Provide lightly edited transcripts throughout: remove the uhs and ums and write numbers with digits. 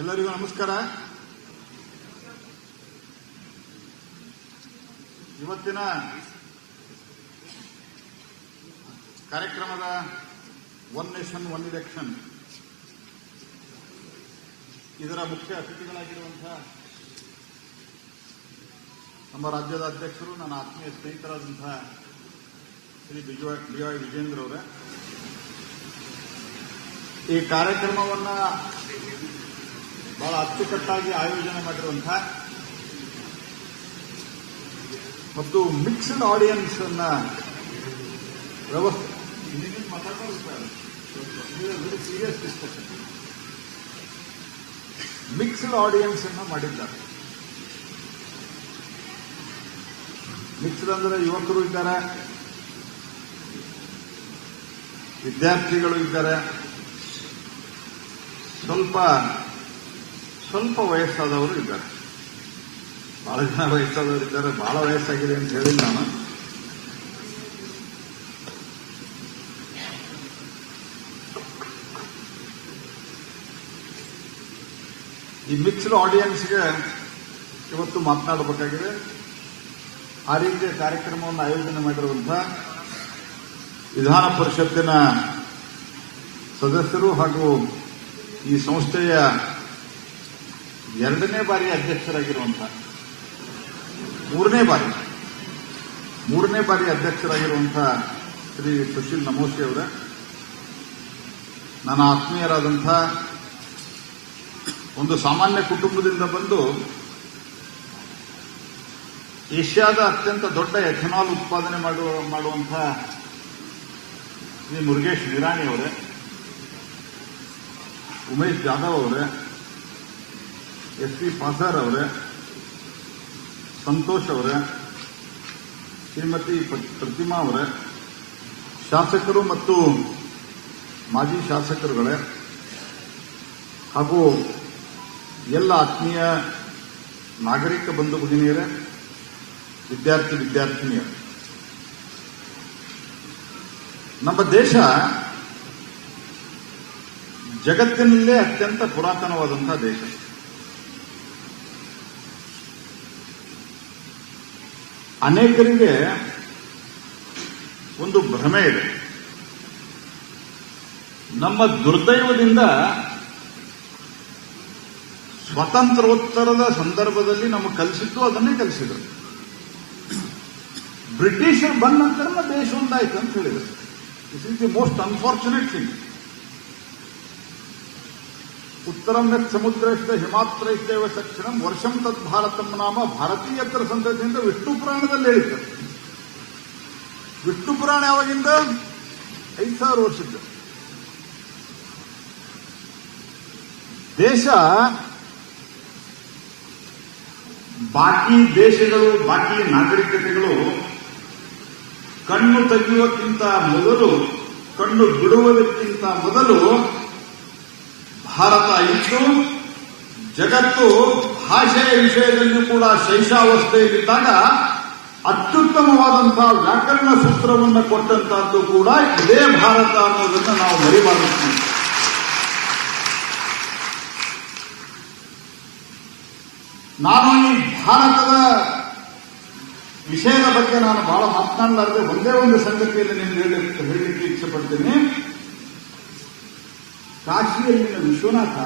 ಎಲ್ಲರಿಗೂ ನಮಸ್ಕಾರ. ಇವತ್ತಿನ ಕಾರ್ಯಕ್ರಮದ ಒನ್ ನೇಷನ್ ಒನ್ ಇಲೆಕ್ಷನ್ ಇದರ ಮುಖ್ಯ ಅತಿಥಿಗಳಾಗಿರುವಂತಹ ನಮ್ಮ ರಾಜ್ಯದ ಅಧ್ಯಕ್ಷರು, ನನ್ನ ಆತ್ಮೀಯ ಸ್ನೇಹಿತರಾದಂತಹ ಶ್ರೀ ಬಿವೈ ವಿಜೇಂದ್ರ ಅವರೇ, ಈ ಕಾರ್ಯಕ್ರಮವನ್ನ ಬಹಳ ಅಚ್ಚುಕಟ್ಟಾಗಿ ಆಯೋಜನೆ ಮಾಡಿರುವಂತಹ ಮತ್ತು ಮಿಕ್ಸ್ಡ್ ಆಡಿಯನ್ಸ್ ಅನ್ನ ವ್ಯವಸ್ಥೆ ಸೀರಿಯಸ್ ಡಿಸ್ಕಷನ್ ಮಿಕ್ಸ್ಡ್ ಆಡಿಯನ್ಸ್ ಅನ್ನ ಮಾಡಿದ್ದಾರೆ. ಮಿಕ್ಸ್ಡ್ ಅಂದ್ರೆ ಯುವಕರು ಇದ್ದಾರೆ, ವಿದ್ಯಾರ್ಥಿಗಳು ಇದ್ದಾರೆ, ಸ್ವಲ್ಪ ವಯಸ್ಸಾದವರು ಇದ್ದಾರೆ, ಬಹಳ ಜನ ವಯಸ್ಸಾದವರು ಇದ್ದಾರೆ. ಬಹಳ ವಯಸ್ಸಾಗಿದೆ ಅಂತ ಹೇಳಿಲ್ಲ ನಾನು. ಈ ಮಿಕ್ಸ್ಡ್ ಆಡಿಯನ್ಸ್ಗೆ ಇವತ್ತು ಮಾತನಾಡಬೇಕಾಗಿದೆ. ಆ ರೀತಿಯ ಕಾರ್ಯಕ್ರಮವನ್ನು ಆಯೋಜನೆ ಮಾಡಿರುವಂತಹ ವಿಧಾನ ಪರಿಷತ್ತಿನ ಸದಸ್ಯರು ಹಾಗೂ ಈ ಸಂಸ್ಥೆಯ ಎರಡನೇ ಬಾರಿ ಅಧ್ಯಕ್ಷರಾಗಿರುವಂತಹ ಮೂರನೇ ಬಾರಿ ಅಧ್ಯಕ್ಷರಾಗಿರುವಂತಹ ಶ್ರೀ ಸುಶೀಲ್ ನಮೋಶಿ ಅವರೇ, ನನ್ನ ಆತ್ಮೀಯರಾದಂತಹ ಒಂದು ಸಾಮಾನ್ಯ ಕುಟುಂಬದಿಂದ ಬಂದು ಏಷ್ಯಾದ ಅತ್ಯಂತ ದೊಡ್ಡ ಎಥೆನಾಲ್ ಉತ್ಪಾದನೆ ಮಾಡುವಂತಹ ಶ್ರೀ ಮುರುಗೇಶ್ ನಿರಾಣಿ ಅವರೇ, ಉಮೇಶ್ ಜಾಧವ್ ಅವರೇ, ಎಸ್.ಪಿ. ಪಾಸರ್ ಅವರೇ, ಸಂತೋಷ್ ಅವರೇ, ಶ್ರೀಮತಿ ಪ್ರತಿಮಾ ಅವರೇ, ಶಾಸಕರು ಮತ್ತು ಮಾಜಿ ಶಾಸಕರುಗಳೇ ಹಾಗೂ ಎಲ್ಲ ಆತ್ಮೀಯ ನಾಗರಿಕ ಬಂಧು ಭಗಿನಿಯರೇ, ವಿದ್ಯಾರ್ಥಿನಿಯರು, ನಮ್ಮ ದೇಶ ಜಗತ್ತಿನಲ್ಲೇ ಅತ್ಯಂತ ಪುರಾತನವಾದಂತಹ ದೇಶ. ಅನೇಕರಿಗೆ ಒಂದು ಭ್ರಮೆ ಇದೆ. ನಮ್ಮ ದುರ್ದೈವದಿಂದ ಸ್ವಾತಂತ್ರ್ಯೋತ್ತರದ ಸಂದರ್ಭದಲ್ಲಿ ನಮಗೆ ಕಲಿಸಿದ್ದು ಅದನ್ನೇ ಕಲಿಸಿದರು. ಬ್ರಿಟಿಷರು ಬಂದ ನಂತರ ದೇಶ ಒಂದಾಯ್ತು ಅಂತ ಹೇಳಿದರು. This is the most unfortunate thing. ಉತ್ತರಂ ಯತ್ ಸಮುದ್ರಶ್ಚ ಹಿಮಾತ್ರೈಶ್ಚೈವ ದಕ್ಷಿಣಂ ವರ್ಷಂ ತದ್ ಭಾರತಂ ನಾಮ ಭಾರತೀಯತರ ಸಂತತಿಯಿಂದ ವಿಷ್ಣು ಪುರಾಣದಲ್ಲಿ ಹೇಳಿದ್ದಾರೆ. ವಿಷ್ಣು ಪುರಾಣ ಯಾವಾಗಿಂದ? 5000 ವರ್ಷದ್ದು. ದೇಶ ಬಾಕಿ ದೇಶಗಳು, ಬಾಕಿ ನಾಗರಿಕತೆಗಳು ಕಣ್ಣು ತೆಗೆಯುವುದಕ್ಕಿಂತ ಮೊದಲು, ಕಣ್ಣು ಬಿಡುವುದಕ್ಕಿಂತ ಮೊದಲು ಭಾರತ ಇದ್ದು, ಜಗತ್ತು ಭಾಷೆಯ ವಿಷಯದಲ್ಲಿ ಕೂಡ ಶೈಶಾವಸ್ಥೆಯಲ್ಲಿದ್ದಾಗ ಅತ್ಯುತ್ತಮವಾದಂತಹ ವ್ಯಾಕರಣ ಸೂತ್ರವನ್ನು ಕೊಟ್ಟಂತಹದ್ದು ಕೂಡ ಇದೇ ಭಾರತ ಅನ್ನೋದನ್ನು ನಾವು ಮರಿಬಾರದು. ನಾನು ಈ ಭಾರತದ ವಿಷಯದ ಬಗ್ಗೆ ನಾನು ಬಹಳ ಮಾತನಾಡಲಾರದೆ ಒಂದೇ ಒಂದು ಸಂಗತಿಯಲ್ಲಿ ನಿಮ್ಗೆ ಹೇಳಲಿಕ್ಕೆ ಇಚ್ಛೆ ಪಡ್ತೀನಿ. ಕಾಶಿಯಲ್ಲಿನ ವಿಶ್ವನಾಥ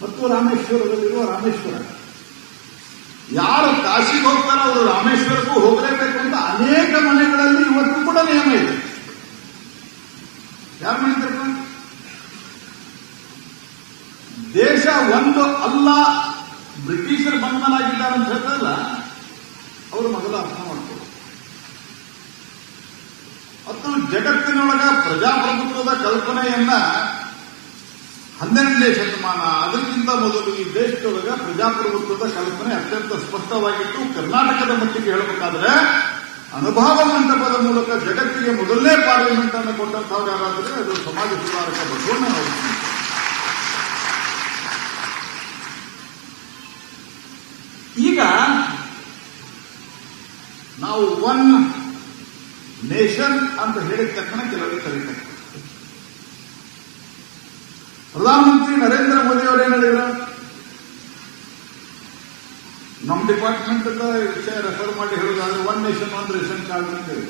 ಮತ್ತು ರಾಮೇಶ್ವರದಲ್ಲಿರುವ ರಾಮೇಶ್ವರ, ಯಾರು ಕಾಶಿಗೆ ಹೋಗ್ತಾರೋ ಅವರು ರಾಮೇಶ್ವರಕ್ಕೂ ಹೋಗಲೇಬೇಕು ಅಂತ ಅನೇಕ ಮನೆಗಳಲ್ಲಿ ಇವತ್ತು ಕೂಡ ನಿಯಮ ಇದೆ. ಯಾರು ಮಾಡಿದ್ರು? ದೇಶ ಒಂದು ಅಲ್ಲ, ಬ್ರಿಟಿಷರು ಬಂಧನರಾಗಿದ್ದಾರೆ ಅಂತ ಹೇಳ್ತಾರಲ್ಲ, ಅವರು ಮೊದಲು ಅರ್ಥ ಮಾಡ್ತಾರೆ. ಮತ್ತು ಜಗತ್ತಿನೊಳಗ ಪ್ರಜಾಪ್ರಭುತ್ವದ ಕಲ್ಪನೆಯನ್ನ 12ನೇ ಶತಮಾನ, ಅದಕ್ಕಿಂತ ಮೊದಲು ಈ ದೇಶದೊಳಗ ಪ್ರಜಾಪ್ರಭುತ್ವದ ಕಲ್ಪನೆ ಅತ್ಯಂತ ಸ್ಪಷ್ಟವಾಗಿತ್ತು. ಕರ್ನಾಟಕದ ಮಟ್ಟಿಗೆ ಹೇಳಬೇಕಾದ್ರೆ ಅನುಭವ ಮಂಟಪದ ಮೂಲಕ ಜಗತ್ತಿಗೆ ಮೊದಲನೇ ಪಾರ್ಲಿಮೆಂಟ್ ಅನ್ನು ಕೊಟ್ಟಂತವ್ರು ಯಾರಾದರೆ ಅದು ಸಮಾಜ ಸುಧಾರಕ ಬಸವಣ್ಣನವರು. ಈಗ ನಾವು ಒನ್ ನೇಷನ್ ಅಂತ ಹೇಳಿದ ತಕ್ಷಣ ಕೆಲವರಿಗೆ ಕರೀತಾರೆ. ಪ್ರಧಾನಮಂತ್ರಿ ನರೇಂದ್ರ ನಮ್ಮ ಡಿಪಾರ್ಟ್ಮೆಂಟ್ ವಿಷಯ ರೆಫರ್ ಮಾಡಿ ಹೇಳೋದಾದ್ರೆ one nation one ration card ಅಂತ ಹೇಳಿ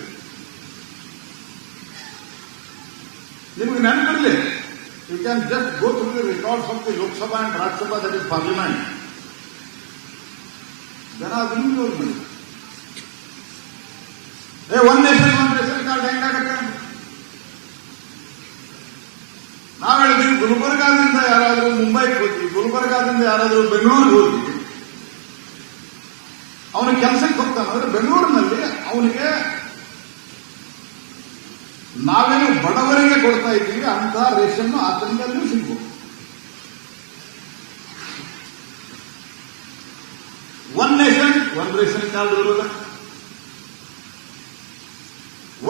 ನಿಮಗೆ ನೆನಪಿರಲಿ. You can just go through the records of the Lok Sabha and Rajya Sabha, that is parliament. ಜನ ಅದನ್ನು ಯೂಸ್ ಮಾಡಿ one nation one ration card ಹೆಂಗಾಗತ್ತೆ? ನಾವು ಹೇಳಿದ್ವಿ ಗುಲ್ಬರ್ಗಾದಿಂದ ಯಾರಾದರೂ ಮುಂಬೈಗೆ ಹೋಗಿ, ಗುಲ್ಬರ್ಗಾದಿಂದ ಯಾರಾದರೂ ಬೆಂಗಳೂರಿಗೆ ಹೋಗಿ ಅವನ ಕೆಲಸಕ್ಕೆ ಹೋಗ್ತಾನೆ ಅಂದ್ರೆ ಬೆಂಗಳೂರಿನಲ್ಲಿ ಅವನಿಗೆ ನಾವೇನು ಬಡವರಿಗೆ ಕೊಡ್ತಾ ಇದ್ದೀವಿ ಅಂತ ರೇಷನ್ ಆತನಿಗೆ ಸಿಗ್ಬೋದು. One nation one ration card ಇರೋಲ್ಲ.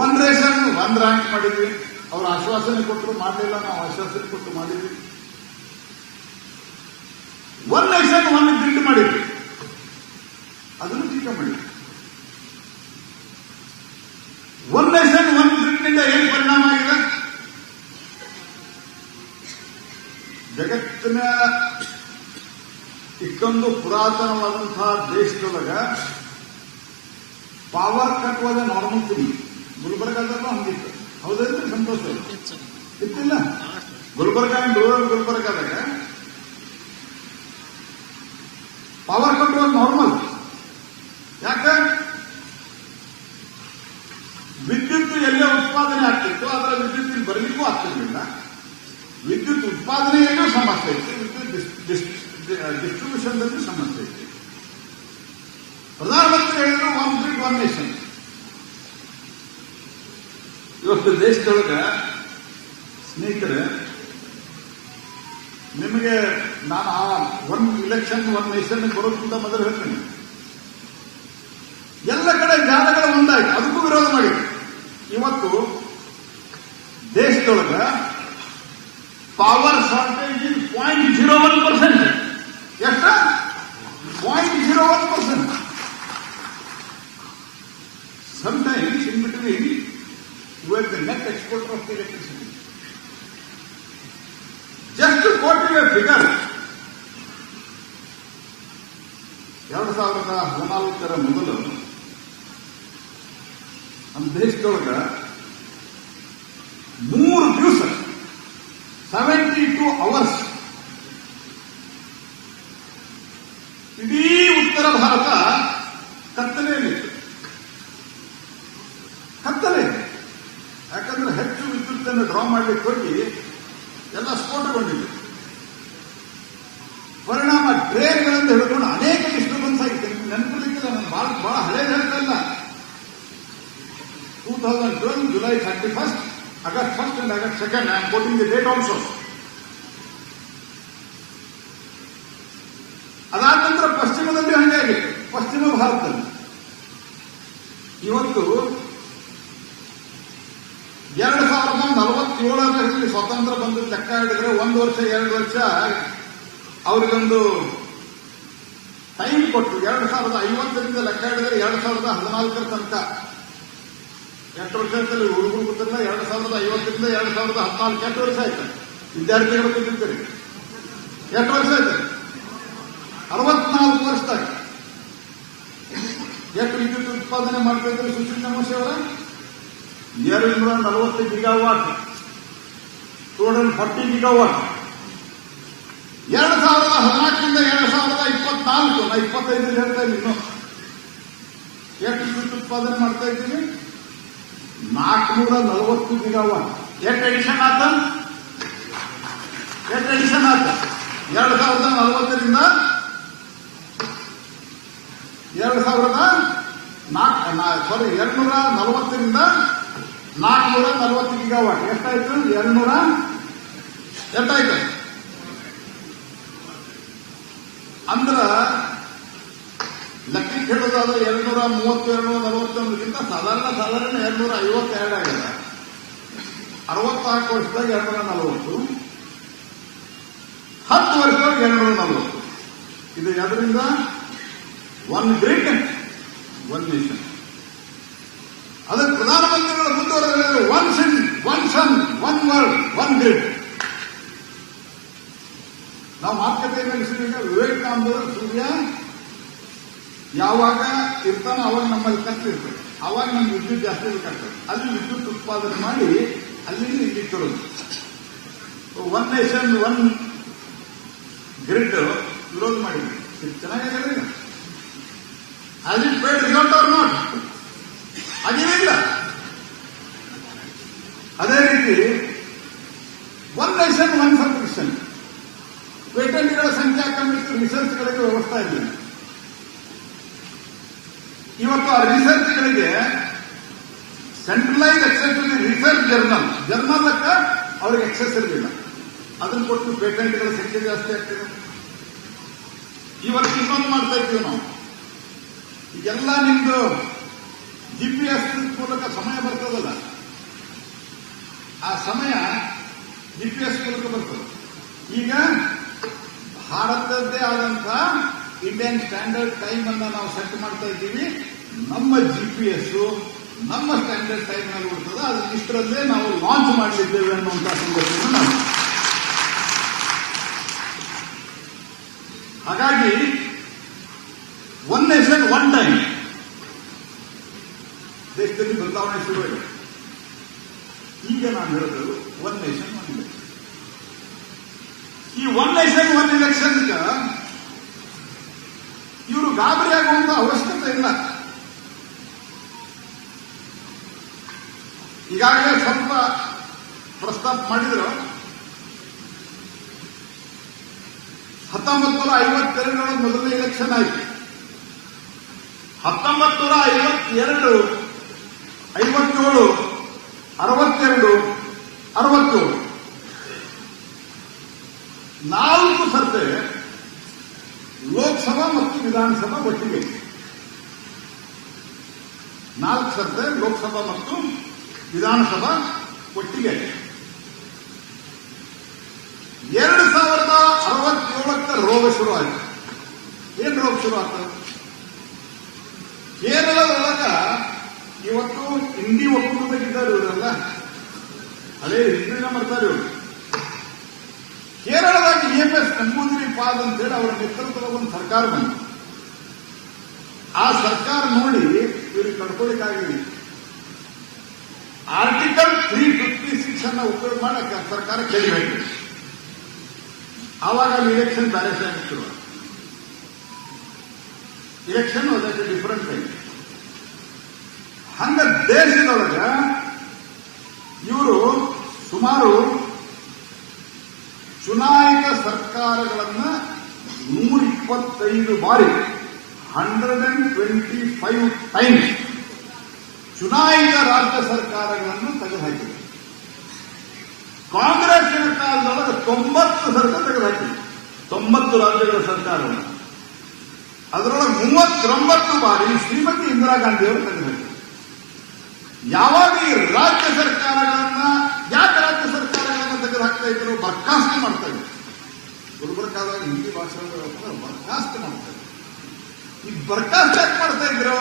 ಒನ್ ರೇಷನ್ ಒನ್ ರ್ಯಾಂಕ್ ಮಾಡಿದ್ವಿ. ಅವ್ರು ಆಶ್ವಾಸನೆ ಕೊಟ್ಟರು ಮಾಡಲಿಲ್ಲ, ನಾವು ಆಶ್ವಾಸನೆ ಕೊಟ್ಟು ಮಾಡಿದ್ವಿ. ಒನ್ ನೇಷನ್ ಒನ್ ಗ್ರಿಡ್ ಮಾಡಿದ್ವಿ, ಅದನ್ನು ಟೀಕೆ ಮಾಡಿದ್ವಿ. ಒನ್ ನೇಷನ್ ಒನ್ ಗ್ರಿಡ್ನಿಂದ ಏನು ಪರಿಣಾಮ ಆಗಿದೆ? ಜಗತ್ತಿನ ಇಷ್ಟೊಂದು ಪುರಾತನವಾದಂತಹ ದೇಶದೊಳಗ power cut was a normal thing. ಗುಲ್ಬರ್ಗಾದಲ್ಲೂ ಹಂಗಿತ್ತು, ಹೌದಲ್ರಿ? ಸಂತೋಷ ಇತ್ತಿಲ್ಲ? ಗುಲ್ಬರ್ಗ ಗುಲ್ಬರ್ಗಾದಾಗ ಪವರ್ ಕಟ್ ವಾಸ್ ನಾರ್ಮಲ್. ಯಾಕೆ? ವಿದ್ಯುತ್ ಎಲ್ಲೇ ಉತ್ಪಾದನೆ ಆಗ್ತಿತ್ತು, ಅದರ ವಿದ್ಯುತ್ ಬರಲಿಕ್ಕೂ ಆಗ್ತಿರ್ಲಿಲ್ಲ. ವಿದ್ಯುತ್ ಉತ್ಪಾದನೆಯಲ್ಲೂ ಸಮಸ್ಯೆ ಇತ್ತು, ವಿದ್ಯುತ್ ಡಿಸ್ಟ್ರಿಬ್ಯೂಷನ್ದಲ್ಲಿ ಸಮಸ್ಯೆ ಇತ್ತು. ಪ್ರಧಾನಮಂತ್ರಿ ಹೇಳಿದ್ರು ಒನ್ ಗ್ರಿಡ್ ಒನ್ ನೇಷನ್. ಇವತ್ತು ದೇಶದೊಳಗ ಸ್ನೇಹಿತರೆ, ನಿಮಗೆ ನಾನು ಆ ಒನ್ ಇಲೆಕ್ಷನ್ ಒನ್ ನೇಷನ್ ಬರೋದ್ಕಿಂತ ಮೊದಲು ಹೇಳ್ತೇನೆ, ಎಲ್ಲ ಕಡೆ ಜ್ಞಾನಗಳು ಒಂದಾಯ್ತು, ಅದಕ್ಕೂ ವಿರೋಧ ಮಾಡಿದ್ರು. ಇವತ್ತು ದೇಶದೊಳಗ ಪವರ್ ಶಾರ್ಟೇಜ್ ಇನ್ 0.01%. ಎಷ್ಟ? 0.01%. Sometimes in between you are the net exporter of the electricity. Just to quote you a figure, 2014 ಮೊದಲು ನಮ್ಮ ದೇಶದೊಳಗ 3 ದಿವಸ 72 hours ಇಡೀ ಉತ್ತರ ಭಾರತ ಕತ್ತಲೆಯಲ್ಲಿತ್ತು. ಕತ್ತಲೆ ಯಾಕಂದ್ರೆ ಹೆಚ್ಚು ವಿದ್ಯುತ್ತನ್ನು ಡ್ರಾ ಮಾಡಲಿಕ್ಕೆ ಹೋಗಿ ಎಲ್ಲ ಸ್ಫೋಟಗೊಂಡಿದೆ. ಪರಿಣಾಮ ಡ್ರೇನ್ಗಳಿಂದ ಹಿಡಿದುಕೊಂಡು ಅನೇಕ ಡಿಸ್ಟರ್ಬೆನ್ಸ್ ಆಗಿದೆ. ನೆನಪಿರ್ಲಿಕ್ಕಿಲ್ಲ, ನಾನು ಬಹಳ ಹಳೇದು ಹೇಳ್ತಲ್ಲ. 2012 July 31st, August 1st and August 2nd, I am quoting the date also. ಅದಾದ ನಂತರ ಪಶ್ಚಿಮದಲ್ಲಿ ಹಂಗೆ ಆಗಿತ್ತು. ಪಶ್ಚಿಮ ಭಾರತದಲ್ಲಿ ಇವತ್ತು 2047ರಲ್ಲಿ ಸ್ವಾತಂತ್ರ್ಯ ಬಂದ ಲೆಕ್ಕ ಹಿಡಿದ್ರೆ 1 ವರ್ಷ 2 ವರ್ಷ ಅವರಿಗೊಂದು ಟೈಮ್ ಕೊಟ್ಟು 2050ರಿಂದ ಲೆಕ್ಕ ಹಿಡಿದ್ರೆ 2014 ತನಕ 8 ವರ್ಷದಲ್ಲಿ ಹುಡುಗರು ಗೊತ್ತಿಲ್ಲ. 2050ರಿಂದ 2014 8 ವರ್ಷ ಆಯ್ತು. ವಿದ್ಯಾರ್ಥಿಗಳು ಗೊತ್ತಿರ್ತಾರೆ ಎಷ್ಟು ವರ್ಷ ಆಯ್ತು? 64 ವರ್ಷದಾಗ ಎಷ್ಟು ವಿದ್ಯುತ್ ಉತ್ಪಾದನೆ ಮಾಡ್ತಾ ಇದ್ದಾರೆ ಸುಶೀಲ್ ನಮೋಶಿ ಅವರ? 240 ಗಿಗಾವಾಟ್, 240 ಗಿಗಾವಾಟ್. 2014ರಿಂದ 2024, ನಾ 25 ಹೇಳ್ತಾ ಇದ್ದೀನಿ. ಇನ್ನು ಎಷ್ಟು ವಿದ್ಯುತ್ ಉತ್ಪಾದನೆ ಮಾಡ್ತಾ ಇದ್ದೀನಿ? 440 ಗಿಗಾವಾಟ್. ಎಷ್ಟು ಎಡಿಷನ್ ಆತ? 2040ರಿಂದ 240 440 ಗಿಗಾವಾಟ್. ಎಷ್ಟಾಯ್ತು? 200 ಎಷ್ಟಾಯ್ತು? ಅಂದ್ರ ಲೆಕ್ಕಕ್ಕೆ ಹೇಳೋದಾದ್ರೆ 230 241ಗಿಂತ ಸಾಧಾರಣ 252 ಆಗಿದೆ. 64 ವರ್ಷದಾಗ 240, 10 ವರ್ಷದಾಗ 240. ಇದು ಯಾವ್ದ್ರಿಂದ? One grid one nation. ಅದಕ್ಕೆ ಪ್ರಧಾನಮಂತ್ರಿಗಳು ಮುಂದುವರೆದ ಒನ್ ಸಿನ್ one sun one world one grid. ನಾವು ಮಾತುಕತೆ ನಡೆಸಿದ ವಿವೇಕಾನಂದರ ಸೂರ್ಯ ಯಾವಾಗ ಇರ್ತಾನೋ ಅವಾಗ ನಮ್ಮಲ್ಲಿ ಕತ್ತಿರ್ತದೆ, ಅವಾಗ ನಮ್ಗೆ ವಿದ್ಯುತ್ ಜಾಸ್ತಿ ಬೇಕಾಗ್ತದೆ. ಅಲ್ಲಿ ವಿದ್ಯುತ್ ಉತ್ಪಾದನೆ ಮಾಡಿ ಅಲ್ಲಿಂದ ಇಲ್ಲಿ ತರೋದು. ಒನ್ ನೇಷನ್ ಒನ್ ಗ್ರಿಡ್ ವಿರೋಧ ಮಾಡಿದ್ವಿ. ಚೆನ್ನಾಗಿದೆ. As it paid result or not, ಅದೇನಿಲ್ಲ. ಅದೇ ರೀತಿ ಒನ್ ನೇಷನ್ ಒನ್ ಸಬ್ಸ್ಕ್ರಿಪ್ಷನ್, ಪೇಟೆಂಟ್ಗಳ ಸಂಖ್ಯಾ ಕಮಿಟಿ ರಿಸರ್ಚ್ಗಳಿಗೆ ವ್ಯವಸ್ಥೆ ಇಲ್ಲ. ಇವತ್ತು ಆ ರಿಸರ್ಚ್ಗಳಿಗೆ ಸೆಂಟ್ರಲೈಸ್ ಎಕ್ಸೆಸ್ ರಿಸರ್ಚ್ ಜರ್ನಲ್ ಅವ್ರಿಗೆ ಎಕ್ಸೆಸ್ ಇರಲಿಲ್ಲ. ಅದನ್ನು ಕೊಟ್ಟು ಪೇಟೆಂಟ್ಗಳ ಸಂಖ್ಯೆ ಜಾಸ್ತಿ ಆಗ್ತಿದೆ. ಇವತ್ತು ಇನ್ನೊಂದು ಮಾಡ್ತಾ ಇದ್ದೀವಿ ನಾವು. ಈಗೆಲ್ಲ ನಿಮ್ದು GPS ಮೂಲಕ ಸಮಯ ಬರ್ತದಲ್ಲ, ಆ ಸಮಯ GPS ಮೂಲಕ ಬರ್ತದೆ. ಈಗ ಭಾರತದ್ದೇ ಆದಂತಹ ಇಂಡಿಯನ್ ಸ್ಟ್ಯಾಂಡರ್ಡ್ ಟೈಮ್ ಅನ್ನ ನಾವು ಸೆಟ್ ಮಾಡ್ತಾ ಇದ್ದೀವಿ. ನಮ್ಮ GPS ನಮ್ಮ ಸ್ಟ್ಯಾಂಡರ್ಡ್ ಟೈಮ್ ನಲ್ಲಿ ಬರ್ತದೆ. ಅದು ಇಷ್ಟರಲ್ಲೇ ನಾವು ಲಾಂಚ್ ಮಾಡಲಿದ್ದೇವೆ ಅನ್ನುವಂತಹ ಸಂಗತಿಯನ್ನು ನಾವು. ಹಾಗಾಗಿ ಒನ್ ನೇಷನ್ ಒನ್ ಟೈಮ್ ದೇಶದಲ್ಲಿ ಬದಲಾವಣೆ ಶುರುವಾಗಿದೆ. ಈಗ ನಾನು ಹೇಳೋದು ಒನ್ ನೇಷನ್ ಒನ್ ಇಲೆಕ್ಷನ್. ಈ ಒನ್ ನೇಷನ್ ಒನ್ ಇಲೆಕ್ಷನ್ ಇವರು ಗಾಬರಿ ಆಗುವಂತ ಅವಶ್ಯಕತೆ ಇಲ್ಲ. ಈಗಾಗಲೇ ಸ್ವಲ್ಪ ಪ್ರಸ್ತಾಪ ಮಾಡಿದ್ರು. 1952 ಮೊದಲನೇ ಇಲೆಕ್ಷನ್ ಆಯಿತು. 1952, 57, 62, 67 4 ಸರ್ತೆ ಲೋಕಸಭಾ ಮತ್ತು ವಿಧಾನಸಭಾ ಒಟ್ಟಿಗೆ. 4 ಸರ್ತೆ ಲೋಕಸಭಾ ಮತ್ತು ವಿಧಾನಸಭಾ ಒಟ್ಟಿಗೆ. 2067 ರೋಗ ಶುರು ಆಯಿತು. ಏನ್ ರೋಗ ಶುರು ಆಗ್ತದೆ? ಕೇರಳದೊಳಗ ಇವತ್ತು ಇಂಡಿ ಒಕ್ಕೂಟದಾಗಿದ್ದಾರೆ ಇವರೆಲ್ಲ, ಅದೇ ಹಿಂದಿನ ಬರ್ತಾರೆ ಇವರು. ಕೇರಳದಾಗ EMS ನಂಬೂದಿರಿ ಪಾದ್ ಅಂತೇಳಿ ಅವರ ನೇತೃತ್ವದ ಒಂದು ಸರ್ಕಾರ ಬಂತು. ಆ ಸರ್ಕಾರ ನೋಡಿ ಇವ್ರಿಗೆ ಕಡ್ಕೊಳ್ಳಿಕ್ಕಾಗಿಲ್ಲ. ಆರ್ಟಿಕಲ್ 356 ಅನ್ನ ಉಪಯೋಗ ಮಾಡಕ್ಕೆ ಸರ್ಕಾರ ಕೇಳಬೇಕು. ಆವಾಗ ಅಲ್ಲಿ ಇಲೆಕ್ಷನ್ ಬ್ಯಾಲೆನ್ಸ್ ಆಗಿತ್ತು. ಇಲೆಕ್ಷನ್ ಅದಕ್ಕೆ ಡಿಫರೆಂಟ್ ಆಗಿದೆ. ಹಂಗ ದೇಶದೊಳಗ ಇವರು ಸುಮಾರು ಚುನಾಯಿತ ಸರ್ಕಾರಗಳನ್ನ 125 ಬಾರಿ 125 ಟೈಮ್ಸ್ ಚುನಾಯಿತ ರಾಜ್ಯ ಸರ್ಕಾರಗಳನ್ನು ತೆಗೆದುಹಾಕಿದೆ. ಕಾಂಗ್ರೆಸ್ಸಿನ ಕಾಲದೊಳಗೆ 90 ಸರ್ಕಾರ ತೆಗೆದುಹಾಕಿದೆ. 90 ರಾಜ್ಯಗಳ ಸರ್ಕಾರವನ್ನು. ಅದರೊಳಗೆ 39 ಬಾರಿ ಶ್ರೀಮತಿ ಇಂದಿರಾ ಗಾಂಧಿ ಅವರು ತೆಗೆದುಹಾಕಿದರು. ಯಾವಾಗ ಈ ರಾಜ್ಯ ಸರ್ಕಾರಗಳನ್ನ ಯಾಕೆ ರಾಜ್ಯ ಸರ್ಕಾರಗಳನ್ನ ತೆಗೆದುಹಾಕ್ತಾ ಇದ್ರು? ಬರ್ಖಾಸ್ತು ಮಾಡ್ತಾ ಇದ್ರು. ಗುಲ್ಬರ್ಗಾದಾಗ ಹಿಂದಿ ಭಾಷೆ ಬರ್ಖಾಸ್ತು ಮಾಡ್ತಾ ಇದ್ರು. ಈ ಬರ್ಖಾಸ್ತು ಯಾಕೆ ಮಾಡ್ತಾ ಇದ್ರು?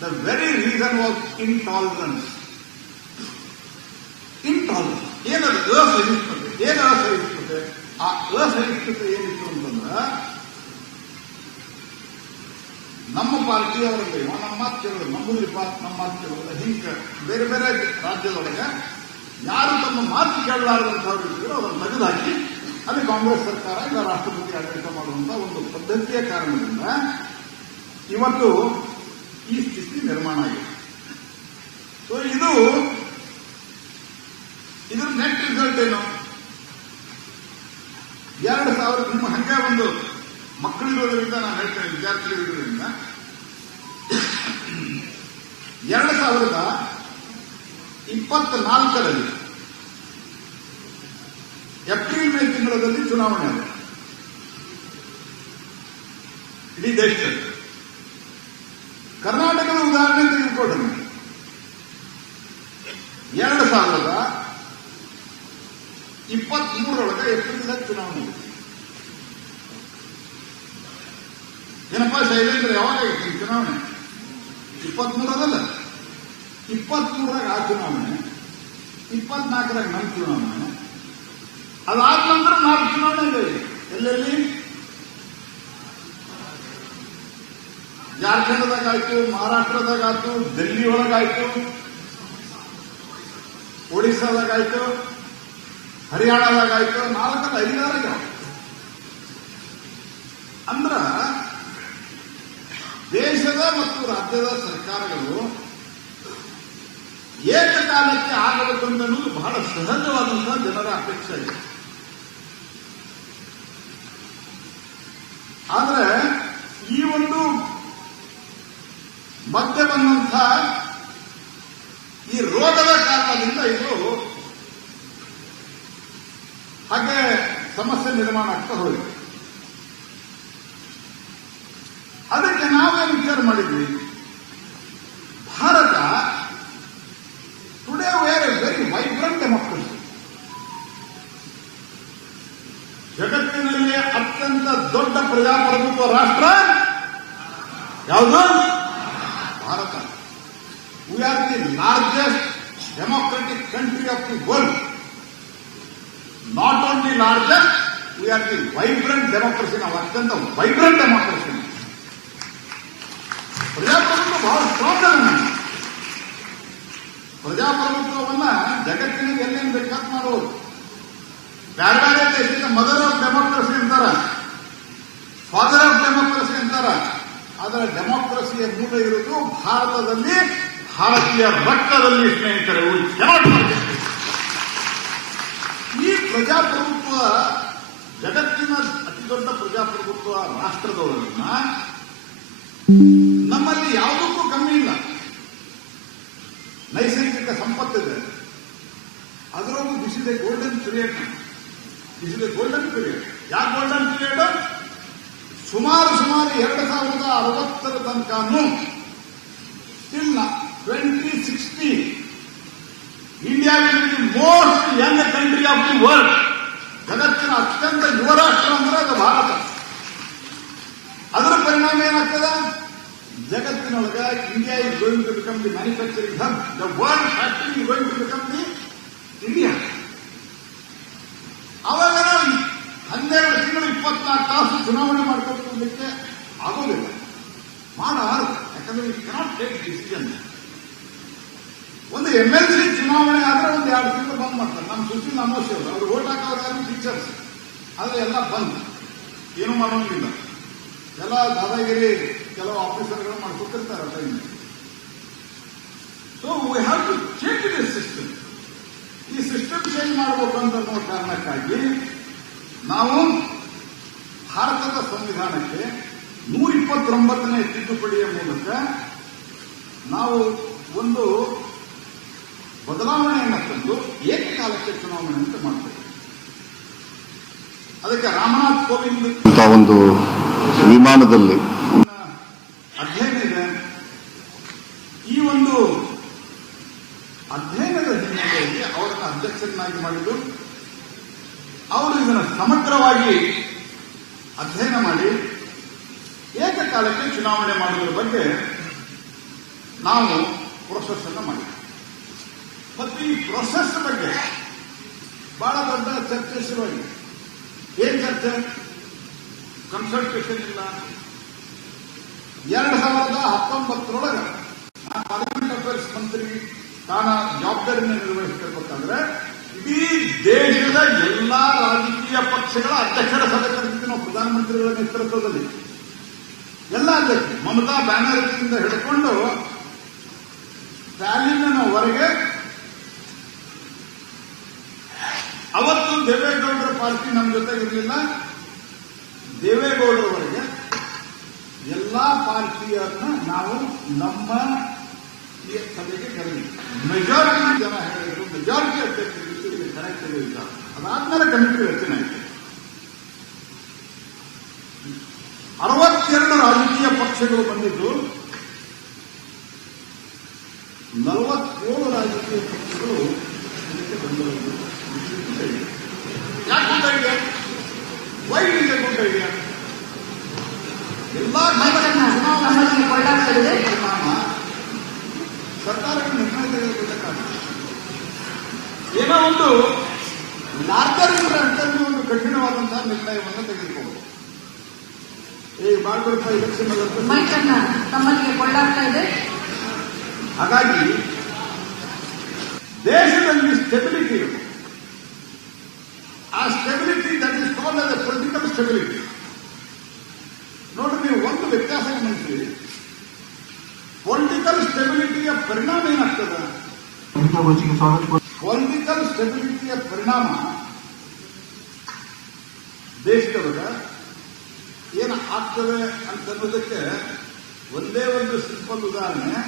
The very reason was intolerance. Intolerance ಏನದು? ಅಸಹಿಷ್ಣುತೆ. ಏನು ಅಸಹಿಷ್ಣುತೆ? ಆ ಅಸಹಿಷ್ಣುತೆ ಏನಿತ್ತು ಅಂತಂದ್ರ, ನಮ್ಮ ಪಾರ್ಟಿ ಅವರಲ್ಲಿ ನಮ್ಮ ಮಾತು ಕೇಳೋದು, ನಮ್ಮೂರಿ ನಮ್ಮ ಮಾತು ಕೇಳೋದು, ಹಿಂಗ ಬೇರೆ ಬೇರೆ ರಾಜ್ಯದೊಳಗೆ ಯಾರು ತಮ್ಮ ಮಾತು ಕೇಳಲಾರದಂತವ್ರು ಇದ್ರು ಅವರನ್ನು ತೆಗೆದುಹಾಕಿ ಅಲ್ಲಿ ಕಾಂಗ್ರೆಸ್ ಸರ್ಕಾರ ಇಲ್ಲ ರಾಷ್ಟ್ರಪತಿ ಆಡಳಿತ ಮಾಡುವಂತಹ ಒಂದು ಪದ್ಧತಿಯ ಕಾರಣದಿಂದ ಇವತ್ತು ಈ ಸ್ಥಿತಿ ನಿರ್ಮಾಣ ಆಗಿದೆ. ಸೊ ಇದ್ರ ನೆಟ್ ರಿಸಲ್ಟ್ ಏನು? 2000 ನಿಮ್ಮ ಹಂಗೆ ಒಂದು ಮಕ್ಕಳಿರೋದ್ರಿಂದ ನಾನು ಹೇಳ್ತೇನೆ, ವಿದ್ಯಾರ್ಥಿಗಳಿರೋದ್ರಿಂದ 2024ರಲ್ಲಿ ಏಪ್ರಿಲ್ ಮೇ ತಿಂಗಳಲ್ಲಿ ಚುನಾವಣೆ ಆದ ಇಡೀ ದೇಶದಲ್ಲಿ. ಕರ್ನಾಟಕದ ಉದಾಹರಣೆ ತೆಗೆದುಕೊಂಡ್ರೆ 2023 ಏಪ್ರಿಲ್ ಚುನಾವಣೆ. ಏನಪ್ಪ ಶೈಲೇಂದ್ರ, ಯಾವಾಗ ಚುನಾವಣೆ? 23 23 ಆ ಚುನಾವಣೆ, 24 ನಮ್ಮ ಚುನಾವಣೆ, ಅದಾದ ನಂತರ 4 ಚುನಾವಣೆ ಇದೆ. ಎಲ್ಲೆಲ್ಲಿ? ಜಾರ್ಖಂಡ್ದಾಗಾಯ್ತು, ಮಹಾರಾಷ್ಟ್ರದಾಗಾಯ್ತು, ಡೆಲ್ಲಿ ಒಳಗಾಯ್ತು, ಒಡಿಸ್ಸಾದಾಗಾಯ್ತು, ಹರಿಯಾಣದಾಗಾಯ್ತು, 4-5 ಅಂದ್ರ ದೇಶದ ಮತ್ತು ರಾಜ್ಯದ ಸರ್ಕಾರಗಳು ಏಕಕಾಲಕ್ಕೆ ಆಗಬೇಕಂತನ್ನೋದು ಬಹಳ ಸಹಜವಾದಂತಹ ಜನರ ಅಪೇಕ್ಷೆ ಇದೆ. ಆದ್ರೆ ಈ ಒಂದು ಮಧ್ಯೆ ಬಂದಂಥ ಈ ರೋಗದ ಕಾರಣದಿಂದ ಇದು ಹಾಗೆ ಸಮಸ್ಯೆ ನಿರ್ಮಾಣ ಆಗ್ತಾ ಹೋಗಿದೆ. ಅದಕ್ಕೆ ನಾವೇನು ವಿಚಾರ ಮಾಡಿದ್ವಿ, Bharat today we're a very vibrant democracy. ಜಗತ್ತಿನಲ್ಲಿ ಅತ್ಯಂತ ದೊಡ್ಡ ಪ್ರಜಾಪ್ರಭುತ್ವ ರಾಷ್ಟ್ರ ಯಾವುದು? Bharat. We are the largest democratic country of the world. Not only largest, we are the vibrant democracy. ನಾವು ಅತ್ಯಂತ ವೈಬ್ರೆಂಟ್ ಡೆಮೋಕ್ರಸಿ. ಪ್ರಜಾಪ್ರಭುತ್ವ ಬಹಳ ಸ್ಟ್ರಾಂಗ್ ಅಲ್ಲ. ಪ್ರಜಾಪ್ರಭುತ್ವವನ್ನ ಜಗತ್ತಿನಲ್ಲಿ ಎಲ್ಲೇನು ಬೇಕಾದ್ ಮಾಡುವುದು. ಬೇರೆ ಬೇರೆ ದೇಶದ ಮದರ್ ಆಫ್ ಡೆಮೋಕ್ರಸಿ ಅಂತಾರ, ಫಾದರ್ ಆಫ್ ಡೆಮೋಕ್ರಸಿ ಅಂತಾರ. ಆದರೆ ಡೆಮೋಕ್ರಸಿಯ ಮೂಲ ಇರುವುದು ಭಾರತದಲ್ಲಿ, ಭಾರತೀಯ ರಕ್ತದಲ್ಲಿ. ಸ್ನೇಹಿತರೆ, ಈ ಪ್ರಜಾಪ್ರಭುತ್ವ ಜಗತ್ತಿನ ಅತಿದೊಡ್ಡ ಪ್ರಜಾಪ್ರಭುತ್ವ ರಾಷ್ಟ್ರದವರನ್ನ ನಮ್ಮಲ್ಲಿ ಯಾವುದಕ್ಕೂ ಕಮ್ಮಿ ಇಲ್ಲ. ನೈಸರ್ಗಿಕ ಸಂಪತ್ತಿದೆ. ಅದರಲ್ಲೂ this is A golden period. This is A golden period. ಯಾಕೆ ಗೋಲ್ಡನ್ ಪೀರಿಯಡ್? ಸುಮಾರು 2060 ತನಕನೂ till 2060 India will be the most Young country of the world. ಜಗತ್ತಿನ ಅತ್ಯಂತ ಯುವ ರಾಷ್ಟ್ರ ಅಂದ್ರೆ ಅದು ಭಾರತ. ಅದರ ಪರಿಣಾಮ ಏನಾಗ್ತದ? ಜಗತ್ತಿನೊಳಗ India is going to become the manufacturing hub. The world factory is going to become the India. ಅವಾಗ ನಾವು 12 ತಿಂಗಳು 24 ತಾಸು ಚುನಾವಣೆ ಮಾಡ್ಕೊಳ್ಲಿಕ್ಕೆ ಆಗೋದಿಲ್ಲ, ಮಾಡಬಾರದು. ಯಾಕಂದ್ರೆ ಯು ಕೆನಾಟ್ ಟೇಕ್ ಡಿಸಿಷನ್. ಒಂದು MLC ಚುನಾವಣೆ ಆದ್ರೆ 1-2 ತಿಂಗಳು ಬಂದ್ ಮಾಡ್ತಾರೆ. ನಮ್ಮ ಸುಶೀಲ್ ಅಮೋಶ್ ಅವರು, ಅವ್ರು ಓಟ್ ಹಾಕೋರು ಟೀಚರ್ಸ್, ಆದ್ರೆ ಎಲ್ಲ ಬಂದ್, ಏನು ಮಾಡೋಂಗಿಲ್ಲ. ಎಲ್ಲ ದಾದಾಗಿರಿ ಕೆಲವು ಆಫೀಸರ್ಗಳು ಮಾಡ್ಕೊತಿರ್ತಾರೆ time. So we have to change this system. ಈ ಸಿಸ್ಟಮ್ ಚೇಂಜ್ ಮಾಡಬೇಕು ಅಂತ ಅನ್ನೋ ಕಾರಣಕ್ಕಾಗಿ ನಾವು ಭಾರತದ ಸಂವಿಧಾನಕ್ಕೆ 129ನೇ ತಿದ್ದುಪಡಿಯ ಮೂಲಕ ನಾವು ಒಂದು ಬದಲಾವಣೆಯನ್ನು ತಂದು ಏಕಕಾಲಕ್ಕೆ ಚುನಾವಣೆ ಅಂತ ಮಾಡ್ತೇವೆ. ಅದಕ್ಕೆ ರಾಮನಾಥ್ ಕೋವಿಂದ್ ಒಂದು ವಿಮಾನದಲ್ಲಿ ಅಧ್ಯಯನ ಇದೆ. ಈ ಒಂದು ಅಧ್ಯಯನದ ಹಿನ್ನೆಲೆಯಲ್ಲಿ ಅವರನ್ನು ಅಧ್ಯಕ್ಷರನ್ನಾಗಿ ಮಾಡಿದ್ದು, ಅವರು ಇದನ್ನು ಸಮಗ್ರವಾಗಿ ಅಧ್ಯಯನ ಮಾಡಿ ಏಕಕಾಲಕ್ಕೆ ಚುನಾವಣೆ ಮಾಡುವುದರ ಬಗ್ಗೆ ನಾವು ಪ್ರೋಸೆಸ್ ಅನ್ನು ಮಾಡಿದ್ವಿ. ಮತ್ತು ಈ ಪ್ರೋಸೆಸ್ ಬಗ್ಗೆ ಬಹಳ ದೊಡ್ಡ ಚರ್ಚೆ ಶುರುವಾಗಿದೆ. ಏನ್ ಚರ್ಚೆ? ಕನ್ಸಲ್ಟೇಷನ್ ಇಲ್ಲ. 2019 ಪಾರ್ಲಿಮೆಂಟ್ ಅಫೇರ್ಸ್ ಮಂತ್ರಿ ತಾನ ಜವಾಬ್ದಾರಿಯನ್ನು ನಿರ್ವಹಿಸಬೇಕಾದ್ರೆ ಇಡೀ ದೇಶದ ಎಲ್ಲಾ ರಾಜಕೀಯ ಪಕ್ಷಗಳ ಅಧ್ಯಕ್ಷರ ಸಭೆ ಕರೆದಿದ್ದು ನಾವು, ಪ್ರಧಾನಮಂತ್ರಿಗಳ ನೇತೃತ್ವದಲ್ಲಿ ಎಲ್ಲ ಅಧ್ಯಕ್ಷರು, ಮಮತಾ ಬ್ಯಾನರ್ಜಿಯಿಂದ ಹಿಡ್ಕೊಂಡು ಸ್ಟಾಲಿನ್ನವರೆಗೆ. ಅವತ್ತು ದೇವೇಗೌಡರ ಪಾರ್ಟಿ ನಮ್ಮ ಜೊತೆಗೆ ಇರಲಿಲ್ಲ. ದೇವೇಗೌಡರವರೆಗೆ ಎಲ್ಲಾ ಪಾರ್ಟಿಯನ್ನ ನಾವು ನಮ್ಮ ಈ ಸಭೆಗೆ ಕರೆದಿದ್ವಿ. ಮೆಜಾರಿಟಿ ಜನ ಹೇಳಿದ್ರು, ಮೆಜಾರಿಟಿ ಅಧ್ಯಕ್ಷರು ಇಲ್ಲಿ ಕರೆಕ್ಟ್ ಇಲ್ಲ. ಅದಾದ್ಮೇಲೆ ಕಮಿಟಿ ರಚನೆ ಆಯಿತು. 62 ರಾಜಕೀಯ ಪಕ್ಷಗಳು ಬಂದಿದ್ದು, 47 ರಾಜಕೀಯ ಪಕ್ಷಗಳು ಇದಕ್ಕೆ ಬಂದಿರೋದು. ಯಾಕೆ good idea? Why is a good idea? ಎಲ್ಲಾ ಸರ್ಕಾರಕ್ಕೆ ನಿರ್ಣಯ ತೆಗೆದುಕೊಳ್ಳಬೇಕಾಗುತ್ತೆ. ಏನೋ ಒಂದು ಲಾರ್ಜರ್ ಅಂತಂದು ಒಂದು ಕಠಿಣವಾದಂತಹ ನಿರ್ಣಯವನ್ನು ತೆಗೆದುಕೊಳ್ಳಬಹುದು. ಈಗ ಮಾಡ್ಕೊಳ್ತ ಎಲೆಕ್ಷನ್ ಮೈಕನ್ನ ತಮ್ಮಲ್ಲಿಗೆ ಕೊಳ್ಳಾಗ್ತಾ ಇದೆ. ಹಾಗಾಗಿ ದೇಶದಲ್ಲಿ ಸ್ಟೆಬಿಲಿಟಿ ಇರುತ್ತೆ. ಆ stability that is called as political stability. ನೋಡ್ರಿ, ನೀವು ಒಂದು ವ್ಯತ್ಯಾಸ ಗಮನಿಸಿ. ಪೊಲಿಟಿಕಲ್ ಸ್ಟೆಬಿಲಿಟಿಯ ಪರಿಣಾಮ ಏನಾಗ್ತದೆ? ಪೊಲಿಟಿಕಲ್ ಸ್ಟೆಬಿಲಿಟಿಯ ಪರಿಣಾಮ ದೇಶದೊಳಗ ಏನು ಆಗ್ತದೆ ಅಂತನ್ನೋದಕ್ಕೆ ಒಂದೇ ಒಂದು ಸಿಂಪಲ್ ಉದಾಹರಣೆ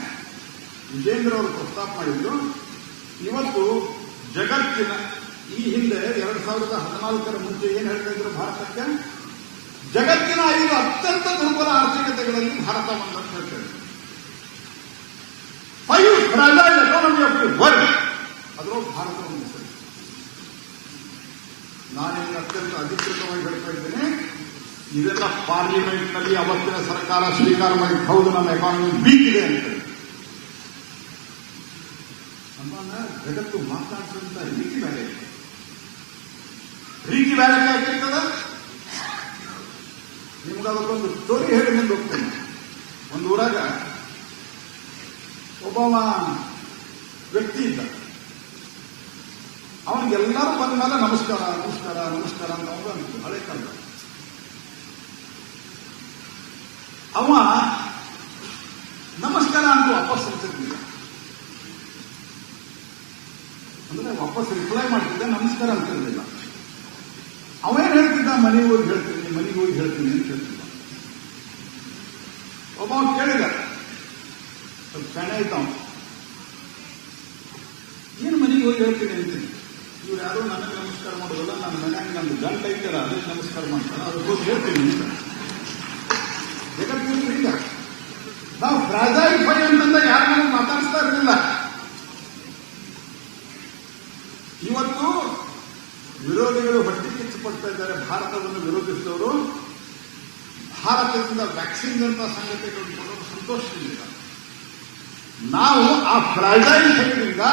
ವಿಜೇಂದ್ರ ಅವರು ಪ್ರಸ್ತಾಪ ಮಾಡಿದ್ರು. ಇವತ್ತು ಜಗತ್ತಿನ ಈ ಹಿಂದೆ 2014 ಮುಂಚೆ ಏನ್ ಹೇಳ್ತಾ ಇದ್ರು, ಭಾರತಕ್ಕೆ ಜಗತ್ತಿನ 5 ಅತ್ಯಂತ ದುರ್ಬಲ ಆರ್ಥಿಕತೆಗಳಲ್ಲಿ ಭಾರತ ಒಂದು ಅಂತ ಹೇಳ್ತಾರೆ. 5 ಫ್ರಾಜೈಲ್ ಎಕಾನಮಿ ಆಫ್ ದಿ ವರ್ಲ್ಡ್, ಅದರೊಳಗೆ ಭಾರತ ಒಂದು ಹೆಸರು. ನಾನಿಲ್ಲಿ ಅತ್ಯಂತ ಅಧಿಕೃತವಾಗಿ ಹೇಳ್ತಾ ಇದ್ದೇನೆ, ಇದೆಲ್ಲ ಪಾರ್ಲಿಮೆಂಟ್ ನಲ್ಲಿ ಅವತ್ತಿನ ಸರ್ಕಾರ ಸ್ವೀಕಾರ ಮಾಡಿ, ಹೌದು ನಮ್ಮ ಎಕಾನಮಿ ವೀಕ್ ಇದೆ ಅಂತ. ನಮ್ಮನ್ನ ಜಗತ್ತು ಮಾತನಾಡಿಸಿದಂತ ರೀತಿ ಬೇರೆ, ರೀತಿ ಬೇರೆ ಆಗ್ತಿರ್ತದ. ನಿಮ್ಗೆ ಅದಕ್ಕೊಂದು ಸ್ಟೋರಿ ಹೇಳಿ ಮುಂದೆ ಹೋಗ್ತೇನೆ. ಒಂದು ಊರಾಗ ಒಬ್ಬವ ವ್ಯಕ್ತಿ ಇದ್ದ. ಅವನಿಗೆಲ್ಲರೂ ಬಂದ ಮೇಲೆ ನಮಸ್ಕಾರ ನಮಸ್ಕಾರ ನಮಸ್ಕಾರ ಅಂತ ಅವರು ಅಂತಿದ್ರು ಹಳೆ ಕಾಲ. ಅವ ನಮಸ್ಕಾರ ಅಂತ ವಾಪಸ್ ಇರ್ತಿರ್ಲಿಲ್ಲ. ಅಂದ್ರೆ ವಾಪಸ್ ರಿಪ್ಲೈ ಮಾಡ್ತಿದ್ದ, ನಮಸ್ಕಾರ ಅಂತಿರ್ಲಿಲ್ಲ. ಅವೇನ್ ಹೇಳ್ತಿದ್ದ, ಮನೆಗೆ ಹೋಗಿ ಹೇಳ್ತೀನಿ ಅಂತ ಹೇಳ್ತಿದ್ದ. ಒಬ್ಬ ಕೇಳಿದ, ಸ್ವಲ್ಪ ಸಣ್ಣ ಇದ್ದಾವ, ಏನು ಮನೆಗೆ ಹೋಗಿ ಹೇಳ್ತೀನಿ ಅಂತೀನಿ, ಇವ್ರು ಯಾರು ನನಗೆ ನಮಸ್ಕಾರ ಮಾಡೋದಲ್ಲ, ನನ್ನ ಮನ್ಯಾಗ ನನ್ನ ಗಂಟ ಐತಲ್ಲ ಅದಕ್ಕೆ ನಮಸ್ಕಾರ ಮಾಡ್ತಾರೆ, ಅದಕ್ಕೆ ಹೋಗಿ ಹೇಳ್ತೀನಿ ಅಂತ. ಜಗತ್ತಿನ ಇಲ್ಲ, ನಾವು ಫ್ರಾಜೈಲ್ ಫೈ ಅಂತಂದ ಯಾರು ನಮಗೆ ಮಾತಾಡಿಸ್ತಾ ಇರಲಿಲ್ಲ. ಇವತ್ತು ವಿರೋಧಿಗಳು ಹೊಟ್ಟೆ ಕಿಚ್ಚು ಪಡ್ತಾ ಇದ್ದಾರೆ. ಭಾರತವನ್ನು ವಿರೋಧಿಸಿದವರು ಭಾರತದಿಂದ ವ್ಯಾಕ್ಸಿನ್ ಅಂತ ಸಂಗತಿಗಳನ್ನು ಕೊಡೋದು ಸಂತೋಷದಿಂದ. ನಾವು ಆ ಫ್ರಾಜೈಲ್ ಫೈನಿಂದ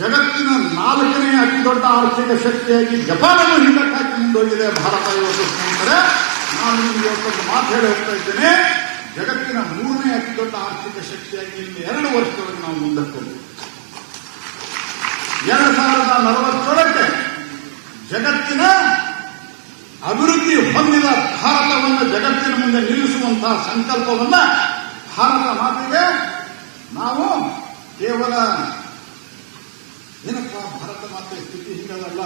ಜಗತ್ತಿನ 4ನೇ ಅತಿ ದೊಡ್ಡ ಆರ್ಥಿಕ ಶಕ್ತಿಯಾಗಿ ಜಪಾನನ್ನು ಹಿಂದಕ್ಕೆ ಹಾಕಿ ಮುಂದೋಗಿದೆ ಭಾರತ ಇವತ್ತು. ಸ್ನೇಹಿತರೆ, ನಾನು ನಿಮಗೆ ಇವತ್ತೊಂದು ಮಾತು ಹೇಳಿ ಹೋಗ್ತಾ ಇದ್ದೇನೆ, ಜಗತ್ತಿನ 3ನೇ ಅತಿ ದೊಡ್ಡ ಆರ್ಥಿಕ ಶಕ್ತಿಯಾಗಿ ಇನ್ನು 2 ವರ್ಷದೊಳಗೆ ನಾವು ಮುಂದಕ್ಕೆ ಹೋಗ್ತೀವಿ. 2047 ಜಗತ್ತಿನ ಅಭಿವೃದ್ಧಿ ಹೊಂದಿದ ಭಾರತವನ್ನು ಜಗತ್ತಿನ ಮುಂದೆ ನಿಲ್ಲಿಸುವಂತಹ ಸಂಕಲ್ಪವನ್ನ ಭಾರತ ಮಾತಿಗೆ ನಾವು ಕೇವಲ ಏನಪ್ಪ ಭಾರತ ಮಾತೆಯ ಸ್ಥಿತಿ ಹಿಂಗಲ್ಲ,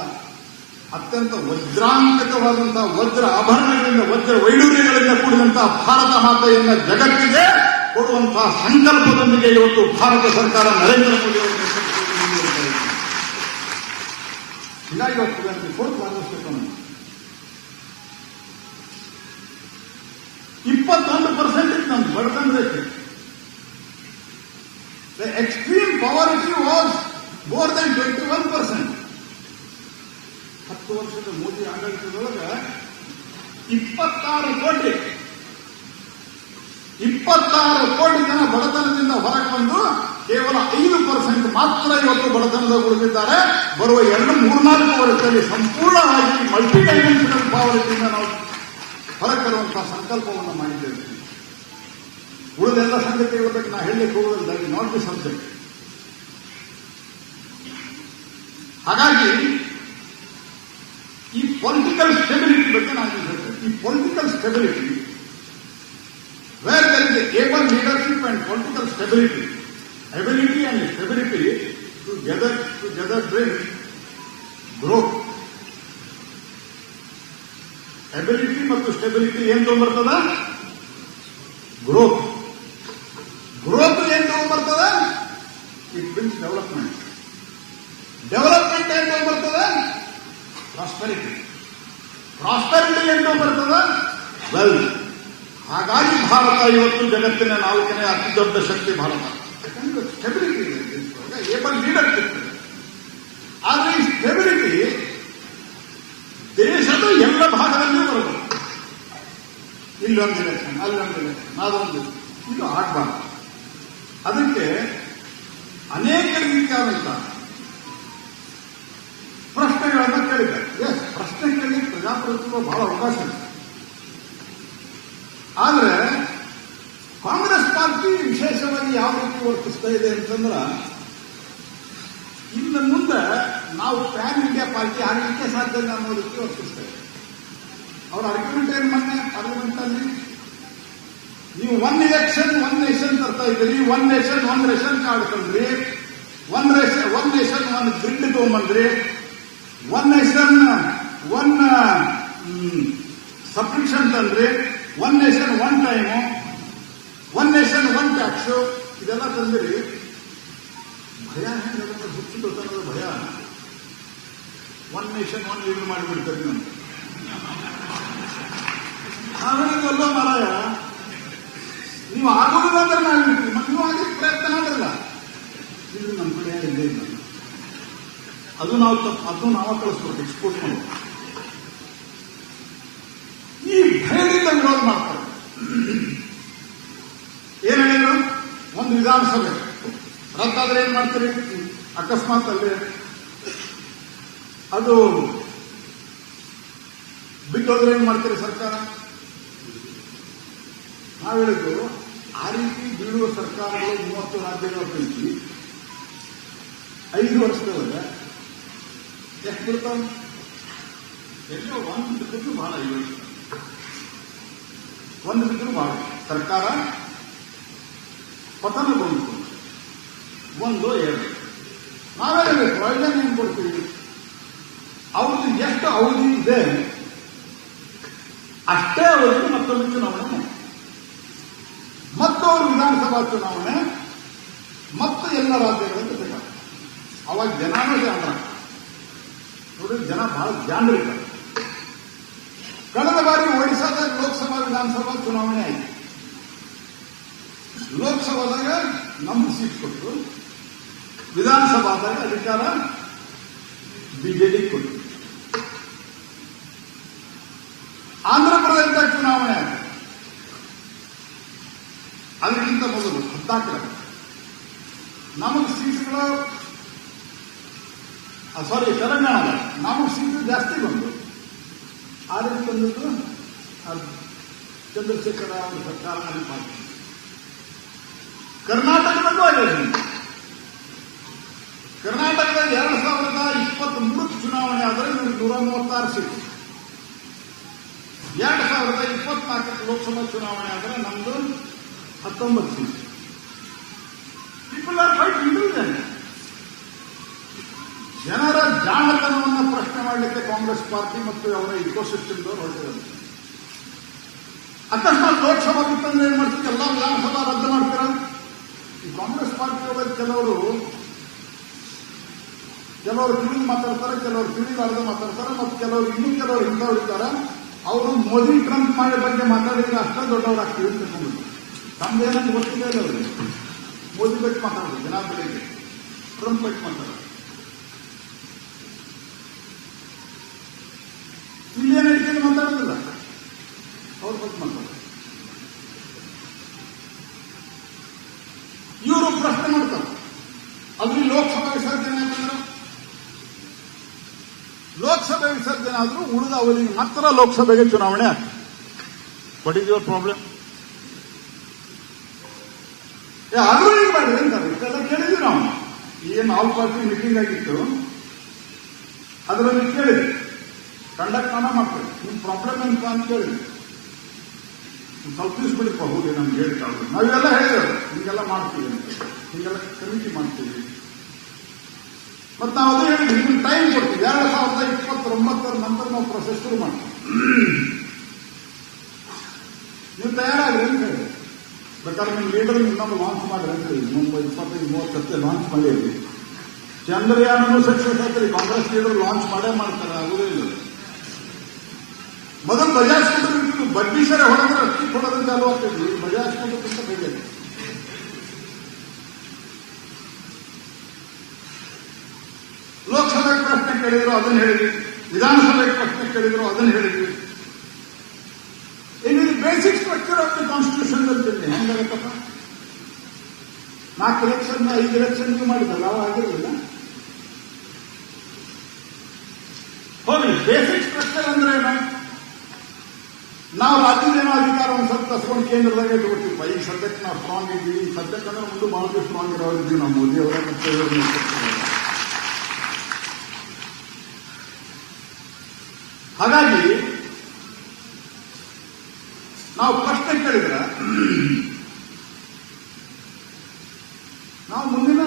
ಅತ್ಯಂತ ವಜ್ರಾಂಕಿತವಾದಂತಹ ವಜ್ರ ಆಭರಣಗಳಿಂದ, ವಜ್ರ ವೈಡೂರ್ಯಗಳಿಂದ ಕೂಡಿದಂತಹ ಭಾರತ ಮಾತೆಯನ್ನ ಜಗತ್ತಿಗೆ ಕೊಡುವಂತಹ ಸಂಕಲ್ಪದೊಂದಿಗೆ ಇವತ್ತು ಭಾರತ ಸರ್ಕಾರ ನರೇಂದ್ರ ಮೋದಿ ಅವರ ನೇತೃತ್ವದಲ್ಲಿ ಮುಂದುವರಿತಾ ಇದೆ. ಹೀಗಾಗಿ ಇವತ್ತು ಫೋರ್ತ್ ಲಾರ್ಜೆಸ್ಟ್ ಎಕಾನಮಿ 21% ಇತ್ತು ನಮ್ದು ಬಡತನ ರೇಖೆ. The extreme poverty was more than 21%. 10 ವರ್ಷದ ಮೋದಿ ಆಡಳಿತದೊಳಗೆ 26 ಕೋಟಿ ಜನ ಬಡತನದಿಂದ ಹೊರಗೆ ಬಂದು ಕೇವಲ 5% ಮಾತ್ರ ಇವತ್ತು ಬಡತನದಾಗ ಉಳಿದಿದ್ದಾರೆ. ಬರುವ 2-3-4 ವರ್ಷದಲ್ಲಿ ಸಂಪೂರ್ಣವಾಗಿ ಮಲ್ಟಿ ಡೈಮೆನ್ಷನಲ್ ಪಾವರ್ಟಿಯಿಂದ ನಾವು ಹೊರತರುವಂತಹ ಸಂಕಲ್ಪವನ್ನು ಮಾಡಿದ್ದೇವೆ. ಉಳಿದೆಲ್ಲ ಸಂಗತಿಗಳ ಬಗ್ಗೆ ನಾವು ಹೇಳಲಿಕ್ಕೆ ಹೋಗೋದಿಲ್ಲ, ನಾಟ್ ದಿ ಸಬ್ಜೆಕ್ಟ್. ಹಾಗಾಗಿ ಈ ಪೊಲಿಟಿಕಲ್ ಸ್ಟೆಬಿಲಿಟಿ ಬಗ್ಗೆ ನಾನು ಹೇಳ್ತೇನೆ. ಈ political stability, where there is able leadership and political stability, ability and stability together bring growth. Ability ಮತ್ತು ಸ್ಟೆಬಿಲಿಟಿ ಏನ್ ತಗೊಂಡ್ಬರ್ತದ? ಗ್ರೋತ್. ಗ್ರೋತ್ ಏನ್ ತಗೊಂಡ್ಬರ್ತದ? It brings development. ಡೆವಲಪ್ಮೆಂಟ್ ಏನ್ ತಗೊಂಡ್ಬರ್ತದ? ಪ್ರಾಸ್ಪೆರಿಟಿ. ಪ್ರಾಸ್ಪೆರಿಟಿ ಏನ್ ತಗೊಂಡ್ಬರ್ತದ? ವೆಲ್ತ್. ಹಾಗಾಗಿ ಭಾರತ ಇವತ್ತು ಜಗತ್ತಿನ 4ನೇ ಅತಿ ದೊಡ್ಡ ಶಕ್ತಿ ಭಾರತ. ಯಾಕಂದ್ರೆ ಸ್ಟೆಬಿಲಿಟಿ ಇದೆ, ಏಬಲ್ ಲೀಡರ್ಶಿಪ್ ಇದೆ. ಆದ್ರೆ ಈ ಸ್ಟೆಬಿಲಿಟಿ ದೇಶದ ಎಲ್ಲ ಭಾಗದಲ್ಲಿಯೂ ಬರಬೇಕು. ಇಲ್ಲೊಂದು ಎಲೆಕ್ಷನ್, ಅಲ್ಲೊಂದು ಎಲೆಕ್ಷನ್, ಅದೊಂದು, ಇದು ಆಗಬಾರ್ದು. ಅದಕ್ಕೆ ಅನೇಕ ರೀತಿಯಾದಂತಹ ಪ್ರಶ್ನೆಗಳನ್ನು ಕೇಳಿದ್ದಾರೆ. ಪ್ರಶ್ನೆ ಕೇಳಿ ಪ್ರಜಾಪ್ರಭುತ್ವ ಬಹಳ ಅವಕಾಶ ಇದೆ. ಆದ್ರೆ ಕಾಂಗ್ರೆಸ್ ಪಾರ್ಟಿ ವಿಶೇಷವಾಗಿ ಯಾವ ರೀತಿ ವರ್ತಿಸ್ತಾ ಇದೆ ಅಂತಂದ್ರ, ಇನ್ನು ಮುಂದೆ ನಾವು ಪ್ಯಾನ್ ಇಂಡಿಯಾ ಪಾರ್ಟಿ ಆಗಲಿಕ್ಕೆ ಸಾಧ್ಯ ಇಲ್ಲ ಅನ್ನೋದಕ್ಕೆ ವರ್ತಿಸ್ತಾ ಇದೆ. ಅವ್ರ ಆರ್ಗ್ಯುಮೆಂಟ್ ಏನ್ ಮೊನ್ನೆ ಪಾರ್ಲಿಮೆಂಟ್ ಅಲ್ಲಿ, ನೀವು ಒನ್ ಎಲೆಕ್ಷನ್ ಒನ್ ನೇಷನ್ ತರ್ತಾ ಇದ್ದೀರಿ, one nation one ration card ತಂದ್ರಿ, ಒನ್ ನೇಷನ್ ಒನ್ ಗ್ರಿಡ್ ತಗೊಂಬಂದ್ರಿ, ಒನ್ ನೇಷನ್ ಒನ್ ಸಬ್ಸ್ಕ್ರಿಪ್ಷನ್ ತಂದ್ರಿ, one nation one time, one nation one tax, ಇದೆಲ್ಲ ತಂದಿರಿ. ಭಯ ಹೆಂಗೆ ಹುಚ್ಚಿದತನದ ಭಯ. ಒನ್ ನೇಷನ್ ಒನ್ ಇದು ಮಾಡಿಬಿಡ್ತಾರೆ ನಮ್ಗೆ. ನಾವೇನಿದೆಲ್ಲ ಮಾರಾಯ, ನೀವು ಆಗೋದಿಲ್ಲ ಅಂದ್ರೆ ನಾವಿರ್ತೀವಿ, ಮತ್ತೆ ನೀವು ಆಗಲಿಕ್ಕೆ ಪ್ರಯತ್ನ ಮಾಡಿಲ್ಲ. ಇದು ನಮ್ಮ ಕಡೆ ಇಲ್ಲೇ ಇಲ್ಲ. ಅದು ನಾವು ಕಳಿಸ್ಬೇಕು, ಎಕ್ಸ್ಪೋರ್ಟ್ ಮಾಡಿ. ಈ ಭಯದಿಂದ ವಿರೋಧ ಮಾಡ್ತಾರೆ. ಏನ್ ಹೇಳಿದ್ರು, ಒಂದು ವಿಧಾನಸಭೆ ರದ್ದಾದ್ರೆ ಏನ್ ಮಾಡ್ತೀರಿ, ಅಕಸ್ಮಾತ್ ಅಲ್ಲಿ ಅದು ಬಿಟ್ಟೋದ್ರೆ ಏನ್ ಮಾಡ್ತೀರಿ ಸರ್ಕಾರ? ನಾವು ಹೇಳಿದ್ದು, ಆ ರೀತಿ ಬೀಳುವ ಸರ್ಕಾರಗಳು 30 ರಾಜ್ಯಗಳ ಪೈಕಿ 5 ವರ್ಷದೊಳಗೆ ಎಷ್ಟು ಬಿಡ್ತಾವ? ಎಲ್ಲೋ ಒಂದು ಬಿದ್ದಿದ್ದು ಬಹಳ, 5 ವರ್ಷ ಒಂದು ಬಿದ್ದರೂ ಬಹಳ ಸರ್ಕಾರ ಪತನಗೊಂಡು 1, 2 ನಾವೇ ಹೇಳಬೇಕು. ಪ್ರಯೋಜನ ಏನ್ ಕೊಡ್ತೀವಿ? ಅವ್ರದ್ದು ಎಷ್ಟು ಅವಧಿ ಇದೆ ಅಷ್ಟೇ ಅವಧಿಗೆ ಮತ್ತೊಂದು ಚುನಾವಣೆ, ಮತ್ತು ಅವರು ವಿಧಾನಸಭಾ ಚುನಾವಣೆ, ಮತ್ತು ಎಲ್ಲ ರಾಜ್ಯಗಳ ಜೊತೆ ಅವಾಗ ಜನನೂ ಜಾಣರ ನೋಡಿ. ಜನ ಬಹಳ ಜಾಣರಿದ್ದಾರೆ. ಕಳೆದ ಬಾರಿ ಒಡಿಶಾದಾಗ ಲೋಕಸಭಾ ವಿಧಾನಸಭಾ ಚುನಾವಣೆ ಆಯಿತು. ಲೋಕಸಭಾದಾಗ ನಮ್ಗೆ ಸೀಟ್ ಕೊಟ್ಟರು, ವಿಧಾನಸಭಾದಾಗ ಅಧಿಕಾರ ಬಿಜೆಡಿ ಕೊಟ್ಟರು. ಆಂಧ್ರ ಪ್ರದೇಶದಾಗ ಚುನಾವಣೆ ಆಯಿತು. ಅದಕ್ಕಿಂತ ಮೊದಲು 14 ನಮಗೆ ಸೀಟ್ಗಳು, ತೆಲಂಗಾಣದ ನಮಗೆ ಸೀಟು ಜಾಸ್ತಿ ಬಂದು, ಆ ರೀತಿ ಬಂದಿದ್ದು ಚಂದ್ರಶೇಖರ ಅವರ ಸರ್ಕಾರ ಮಾಡಿ. ಕರ್ನಾಟಕದಲ್ಲೂ ಆಗಿದೆ. ಕರ್ನಾಟಕದಲ್ಲಿ 2023 ಚುನಾವಣೆ ಆದರೆ 136 ಸೀಟು, 2024 ಲೋಕಸಭಾ ಚುನಾವಣೆ ಆದರೆ ನಮ್ದು 19 seat. People are quite intelligent. ಜನರ ಜಾಣತನವನ್ನು ಪ್ರಶ್ನೆ ಮಾಡಲಿಕ್ಕೆ ಕಾಂಗ್ರೆಸ್ ಪಾರ್ಟಿ ಮತ್ತು ಅವರ ಇಕೋಸಿಸ್ಟಮ್ದವರು ಹೊರಟಿದ್ದಾರೆ. ಅಕಸ್ಮಾತ್ ಲೋಕಸಭಾ ಬಿಟ್ಟಂದ್ರೆ ಏನ್ ಮಾಡ್ತೀವಿ, ಎಲ್ಲ ವಿಧಾನಸಭಾ ರದ್ದು ಮಾಡ್ತೀರ. ಈ ಕಾಂಗ್ರೆಸ್ ಪಾರ್ಟಿಯೊಳಗೆ ಕೆಲವರು ತಿಳಿದು ಮಾತಾಡ್ತಾರೆ, ಕೆಲವರು ತಿಳಿಲಾರದೆ ಮಾತಾಡ್ತಾರೆ, ಮತ್ತು ಕೆಲವರು ಇಂಥವ್ರಿದ್ದಾರೆ. ಅವರು ಮೋದಿ ಟ್ರಂಪ್ ಬಗ್ಗೆ ಮಾತಾಡಿದ್ರೆ ಅಷ್ಟೇ ದೊಡ್ಡವರಾಗ್ತೀವಿ ಅಂತ ತಿಳ್ಕೊಂಡಿದ್ರು. ತಮ್ದೇನಂತ ಗೊತ್ತಿಲ್ಲ ಇಲ್ಲ ಅವರಿಗೆ. ಮೋದಿ ಬಗ್ಗೆ ಮಾತಾಡೋದು ಜನ ಬೆಳಿಗ್ಗೆ, ಟ್ರಂಪ್ ಬಗ್ಗೆ ಮಾತಾಡೋದು. ಇಲ್ಲೇನ ರೀತಿಯಲ್ಲಿ ಮಾತಾಡೋದಿಲ್ಲ, ಅವ್ರ ಬಗ್ಗೆ ಮಾತಾಡೋದು. ಇವರು ಪ್ರಶ್ನೆ ಮಾಡ್ತಾರೆ. ಅದ್ರಲ್ಲಿ ಲೋಕಸಭಾ ವಿಸರ್ಜನೆ ಅಂತಂದ್ರೆ, ಲೋಕಸಭೆ ವಿಸರ್ಜನೆ ಆದ್ರೂ ಉಳಿದ ಅವಧಿಗೆ ಮಾತ್ರ ಲೋಕಸಭೆಗೆ ಚುನಾವಣೆ ಆಗ್ತದೆ. What is your problem? ಆದ್ರೂ ಈಗ ಮಾಡಿ ಅಂತಾರೆ. ಇಷ್ಟೆಲ್ಲ ಕೇಳಿದ್ವಿ ನಾವು. ಏನು ಆಲ್ ಪಾರ್ಟಿ ಮೀಟಿಂಗ್ ಆಗಿತ್ತು, ಅದರಲ್ಲಿ ಕೇಳಿದ್ವಿ, ಕಂಡಕ್ಟ್ ಮಾಡ್ತೀವಿ, ನಿಮ್ ಪ್ರಾಬ್ಲಮ್ ಏನಪ್ಪ ಅಂತ ಕೇಳಿದ್ವಿ. ಸ್ವಲ್ಪ ತಿಳಿಸ್ಬಿಡಿಪ್ಪ, ಹೋಗಿ ನಮ್ಗೆ ಹೇಳಿಕಾಗ ನಾವೆಲ್ಲ ಹೇಳಿದ್ರು, ಹಿಂಗೆಲ್ಲ ಮಾಡ್ತೀವಿ ಅಂತ, ಹಿಂಗೆಲ್ಲ ಕಮಿಟಿ ಮಾಡ್ತೀವಿ. ಮತ್ತೆ ನಾವು ಅದೇ ಹೇಳಿದ್ವಿ, ನಿಮ್ಗೆ ಟೈಮ್ ಕೊಡ್ತೀವಿ, 2029 ನಂತರ ನಾವು ಪ್ರೊಸೆಸ್ ಶುರು ಮಾಡ್ತೀವಿ, ನೀವು ತಯಾರಾಗ್ರಿ ಅಂತ ಹೇಳಿ. ಬೇಕಾದ್ರೆ ನಿಮ್ಮ ಲೀಡರ್ ಇನ್ನೊಂದು ಲಾಂಚ್ ಮಾಡ್ರಿ ಅಂತ ಹೇಳಿ. 25-30 ಲಾಂಚ್ ಮಾಡಿದ್ವಿ. ಚಂದ್ರಯಾನೂ ಸಕ್ಸಸ್ ಆಗ್ತದೆ. ಕಾಂಗ್ರೆಸ್ ಲೀಡರ್ ಲಾಂಚ್ ಮಾಡೇ ಮಾಡ್ತಾರೆ, ಆಗುದೇ ಇಲ್ಲ. ಮೊದಲು ಬಜಾಜ್ ಸ್ಕೂಟರ್ ಇತ್ತು, ಬಡ್ಡಿ ಸರ ಹೊಡೆದ್ರೆ ಅಕ್ಕಿ ಕೊಡೋದು ಚಾಲು ಆಗ್ತಿದ್ವಿ. ಬಜಾಜ್ ಸ್ಕೂಟರ್ ಅಂತ ಬೇಗ ಲೋಕಸಭೆಗೆ ಪ್ರಶ್ನೆ ಕೇಳಿದ್ರು, ಅದನ್ನ ಹೇಳಿದ್ವಿ. ವಿಧಾನಸಭೆಗೆ ಪ್ರಶ್ನೆ ಕೇಳಿದ್ರು, ಅದನ್ನ ಹೇಳಿದ್ವಿ. ಇದು basic structure of the constitution ಅಂತಿದೆ. ಹೆಂಗಾಗತ್ತಪ್ಪ? 4 ಎಲೆಕ್ಷನ್ 5 ಎಲೆಕ್ಷನ್ ಮಾಡಿದಲ್ಲ, ಅವ ಆಗಿರಲಿಲ್ಲ. ಹೋಗ್ಲಿ, ಬೇಸಿಕ್ ಸ್ಟ್ರಕ್ಚರ್ ಅಂದ್ರೆ ಏನು? ನಾವು ರಾಜ್ಯದೇನೋ ಅಧಿಕಾರ ಒಂದು ಸ್ವಲ್ಪ ತಸ್ಕೊಂಡು ಕೇಂದ್ರದಾಗ ಇಟ್ಬಿಡ್ತೀವಿ. ಈಗ ಸದ್ಯಕ್ಕೆ ನಾವು ಸ್ಟ್ರಾಂಗ್ ಇದ್ದೀವಿ. ಸದ್ಯಕ್ಕೆ ಅಂದ್ರೆ ಮುಂದೆ ಬಹಳ ಸ್ಟ್ರಾಂಗ್ ಇರೋರಿದ್ದೀವಿ ನಾವು ಮೋದಿ ಅವರ ಮತ್ತೆ ಹಾಗಾಗಿ ನಾವು ಪ್ರಶ್ನೆ ಕೇಳಿದ್ರೆ ನಾವು ಮುಂದಿನ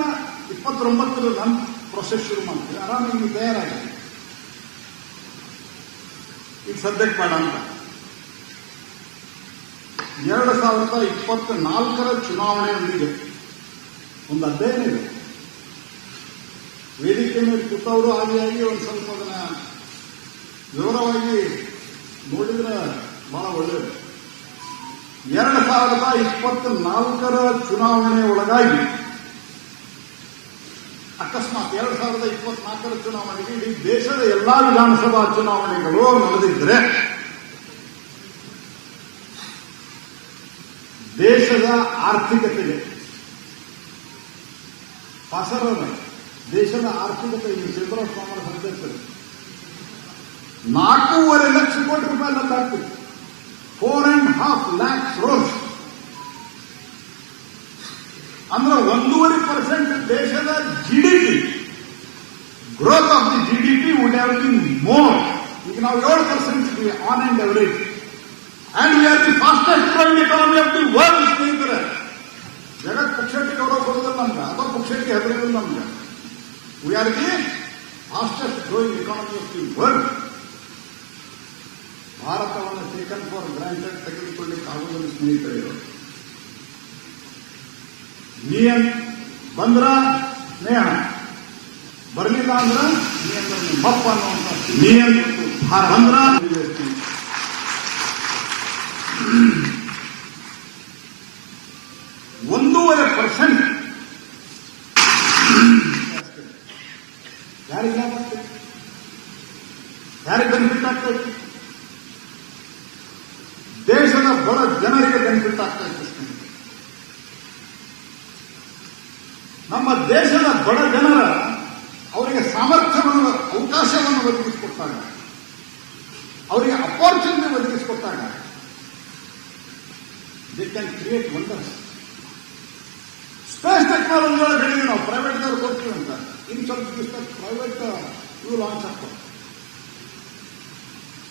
29 ನನ್ನ ಪ್ರೊಸೆಸ್ ಶುರು ಮಾಡ್ತೀವಿ. ಆರಾಮಾಗಿ ನೀವು ತಯಾರಾಗಿದೆ. ಈಗ ಸದ್ಯಕ್ಕೆ ಬೇಡ ಅಂತ 2024 ಚುನಾವಣೆಯೊಂದಿಗೆ ಒಂದು ಅಧ್ಯಯನ ಇದೆ. ವೇದಿಕೆ ಮೇಲೆ ಕೂತವರು ಆದಿಯಾಗಿ ಒಂದು ಸ್ವಲ್ಪ ಅದನ್ನ ವಿವರವಾಗಿ ನೋಡಿದ್ರೆ ಬಹಳ ಒಳ್ಳೆಯದು. 2024 ಚುನಾವಣೆ ಒಳಗಾಗಿ ಅಕಸ್ಮಾತ್ 2024 ಚುನಾವಣೆಗೆ ಇಡೀ ದೇಶದ ಎಲ್ಲಾ ವಿಧಾನಸಭಾ ಚುನಾವಣೆಗಳು ನಡೆದಿದ್ದರೆ ದೇಶದ ಆರ್ಥಿಕತೆಗೆ ದೇಶದ ಆರ್ಥಿಕತೆ ಈ ಚೇಂಬರ್ ಆಫ್ ಕಾಮರ್ಸ್ ಅಧ್ಯಕ್ಷರು 4.5 ಲಕ್ಷ ಕೋಟಿ ರೂಪಾಯಿ ಲಂದಾಗ್ತದೆ. 4.5 lakh crores ಅಂದ್ರೆ 1.5% ದೇಶದ GDP growth of the GDP would have been more. ಈಗ ನಾವು 7% ಇದ್ದೀವಿ on and average. And we are the fastest growing economy of the world. ಸ್ನೇಹಿತರೆ, ಜಗತ್ ಪುಕ್ಷಟಿಗೆ ಗೌರವ ಕೊಡೋದಿಲ್ಲ ನಮ್ಗೆ, ಅಥವಾ ಪುಕ್ಷಟಿಗೆ ಹೆದರೋದಿಲ್ಲ ನಮ್ಗೆ. V are the fastest growing economy of the world. ಭಾರತವನ್ನು ಟೇಕನ್ ಫಾರ್ ಗ್ರಾಂಟೆಡ್ ತೆಗೆದುಕೊಳ್ಳಿಕ್ಕೆ ಆಗುವುದಿಲ್ಲ ಸ್ನೇಹಿತರೆ. ನಿಯಮ್ ಬಂದ್ರ ಸ್ನೇಹ, ಬರಲಿಲ್ಲ ಅಂದ್ರ ಮಪ್ಪ ಅನ್ನುವಂಥ ನಿಯಮ್ ಬಂದ್ರ 1.5% ಯಾರಿಗೆ ಲಾಭ ಆಗ್ತದೆ? ಯಾರಿಗೆ ಬೆನಿಫಿಟ್ ಆಗ್ತೈತಿ? ದೇಶದ ಬಡ ಜನರಿಗೆ ಬೆನಿಫಿಟ್ ಆಗ್ತಾ ಇತ್ತು. ನಮ್ಮ ದೇಶದ ಬಡ ಜನರ ಅವರಿಗೆ ಸಾಮರ್ಥ್ಯವನ್ನು, ಅವಕಾಶವನ್ನು ಒದಗಿಸಿಕೊಟ್ಟಾಗ, ಅವರಿಗೆ ಅಪಾರ್ಚುನಿಟಿ ಒದಗಿಸಿಕೊಟ್ಟಾಗ they can create wonders. Space technology ಒಳಗೆ ಹೇಳಿದ್ವಿ ನಾವು, ಪ್ರೈವೇಟ್ದವ್ರು ಕೊಡ್ತೀವಿ ಅಂತ. ಇನ್ನು ಸ್ವಲ್ಪ ಪ್ರೈವೇಟ್ ಇವು ಲಾಂಚ್ ಆಗ್ತವೆ.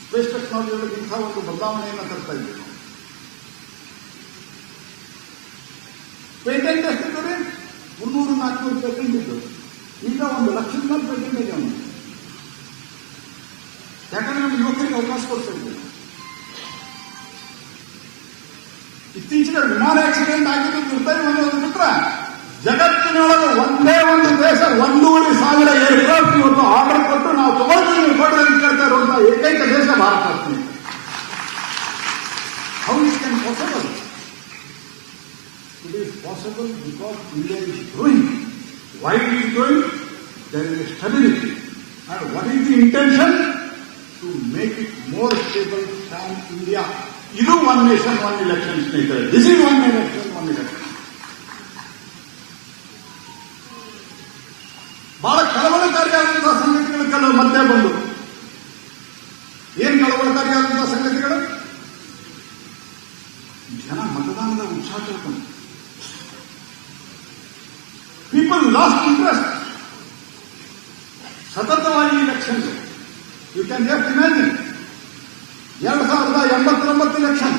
ಸ್ಪೇಸ್ ಟೆಕ್ನಾಲಜಿ ಒಳಗೆ ಇಂಥ ಒಂದು ಬದಲಾವಣೆಯನ್ನು ತರ್ತಾ ಇದ್ದೀವಿ ನಾವು. ಪೇಟೆಂಟ್ ಎಷ್ಟಿದ್ದಾರೆ? 300-400 ಪೇಟೆಂಟ್ ಇದ್ದು ಈಗ 1 ಲಕ್ಷದ ಮೇಲೆ ಪೇಟೆಂಟ್ ಇದೆ ಅವನು. ಯಾಕಂದ್ರೆ ನಮ್ಮ ಯುವಕರಿಗೆ ಅವಕಾಶ ಕೊಡ್ತಾ ಇದ್ದೀವಿ. ಇತ್ತೀಚೆಗೆ ವಿಮಾನ ಆಕ್ಸಿಡೆಂಟ್ ಆಗಿದ್ದು ದುರ್ದೈವ ಅನ್ನೋದು ಬಿಟ್ರೆ ಜಗತ್ತಿನೊಳಗೆ ಒಂದೇ ಒಂದು ದೇಶ 1,500 ಏರ್ಕ್ರಾಫ್ಟ್ ಇವತ್ತು ಆರ್ಡರ್ ಕೊಟ್ಟು ನಾವು ತಗೊಳ್ತೀವಿ ಕೊಡ್ರಿ ಅಂತ ಕೇಳ್ತಾ ಇರುವಂತಹ ಏಕೈಕ ದೇಶ Bharat. How it can possible? It is possible because India is growing. Why it is growing? There is a stability. And what is the intention? To make it more stable than India. Idu one nation, one election ಸ್ನೇಹಿತರೆ. This is one nation, one election. ಬಹಳ ಕಳವಳಕಾರಿಯಾದಂತಹ ಸಂಗತಿಗಳು ಕೆಲವು ಮಧ್ಯೆ ಬಂದು. ಏನ್ ಕಳವಳಕಾರಿಯಾದಂತಹ ಸಂಗತಿಗಳು? ಜನ ಮತದಾನದ ಉತ್ಸಾಹ ತಿಳ್ಕೊಂಡು ಪೀಪಲ್ ಲಾಸ್ಟ್ ಇಂಟ್ರೆಸ್ಟ್. ಸತತವಾಗಿ election. You can just imagine 2089 election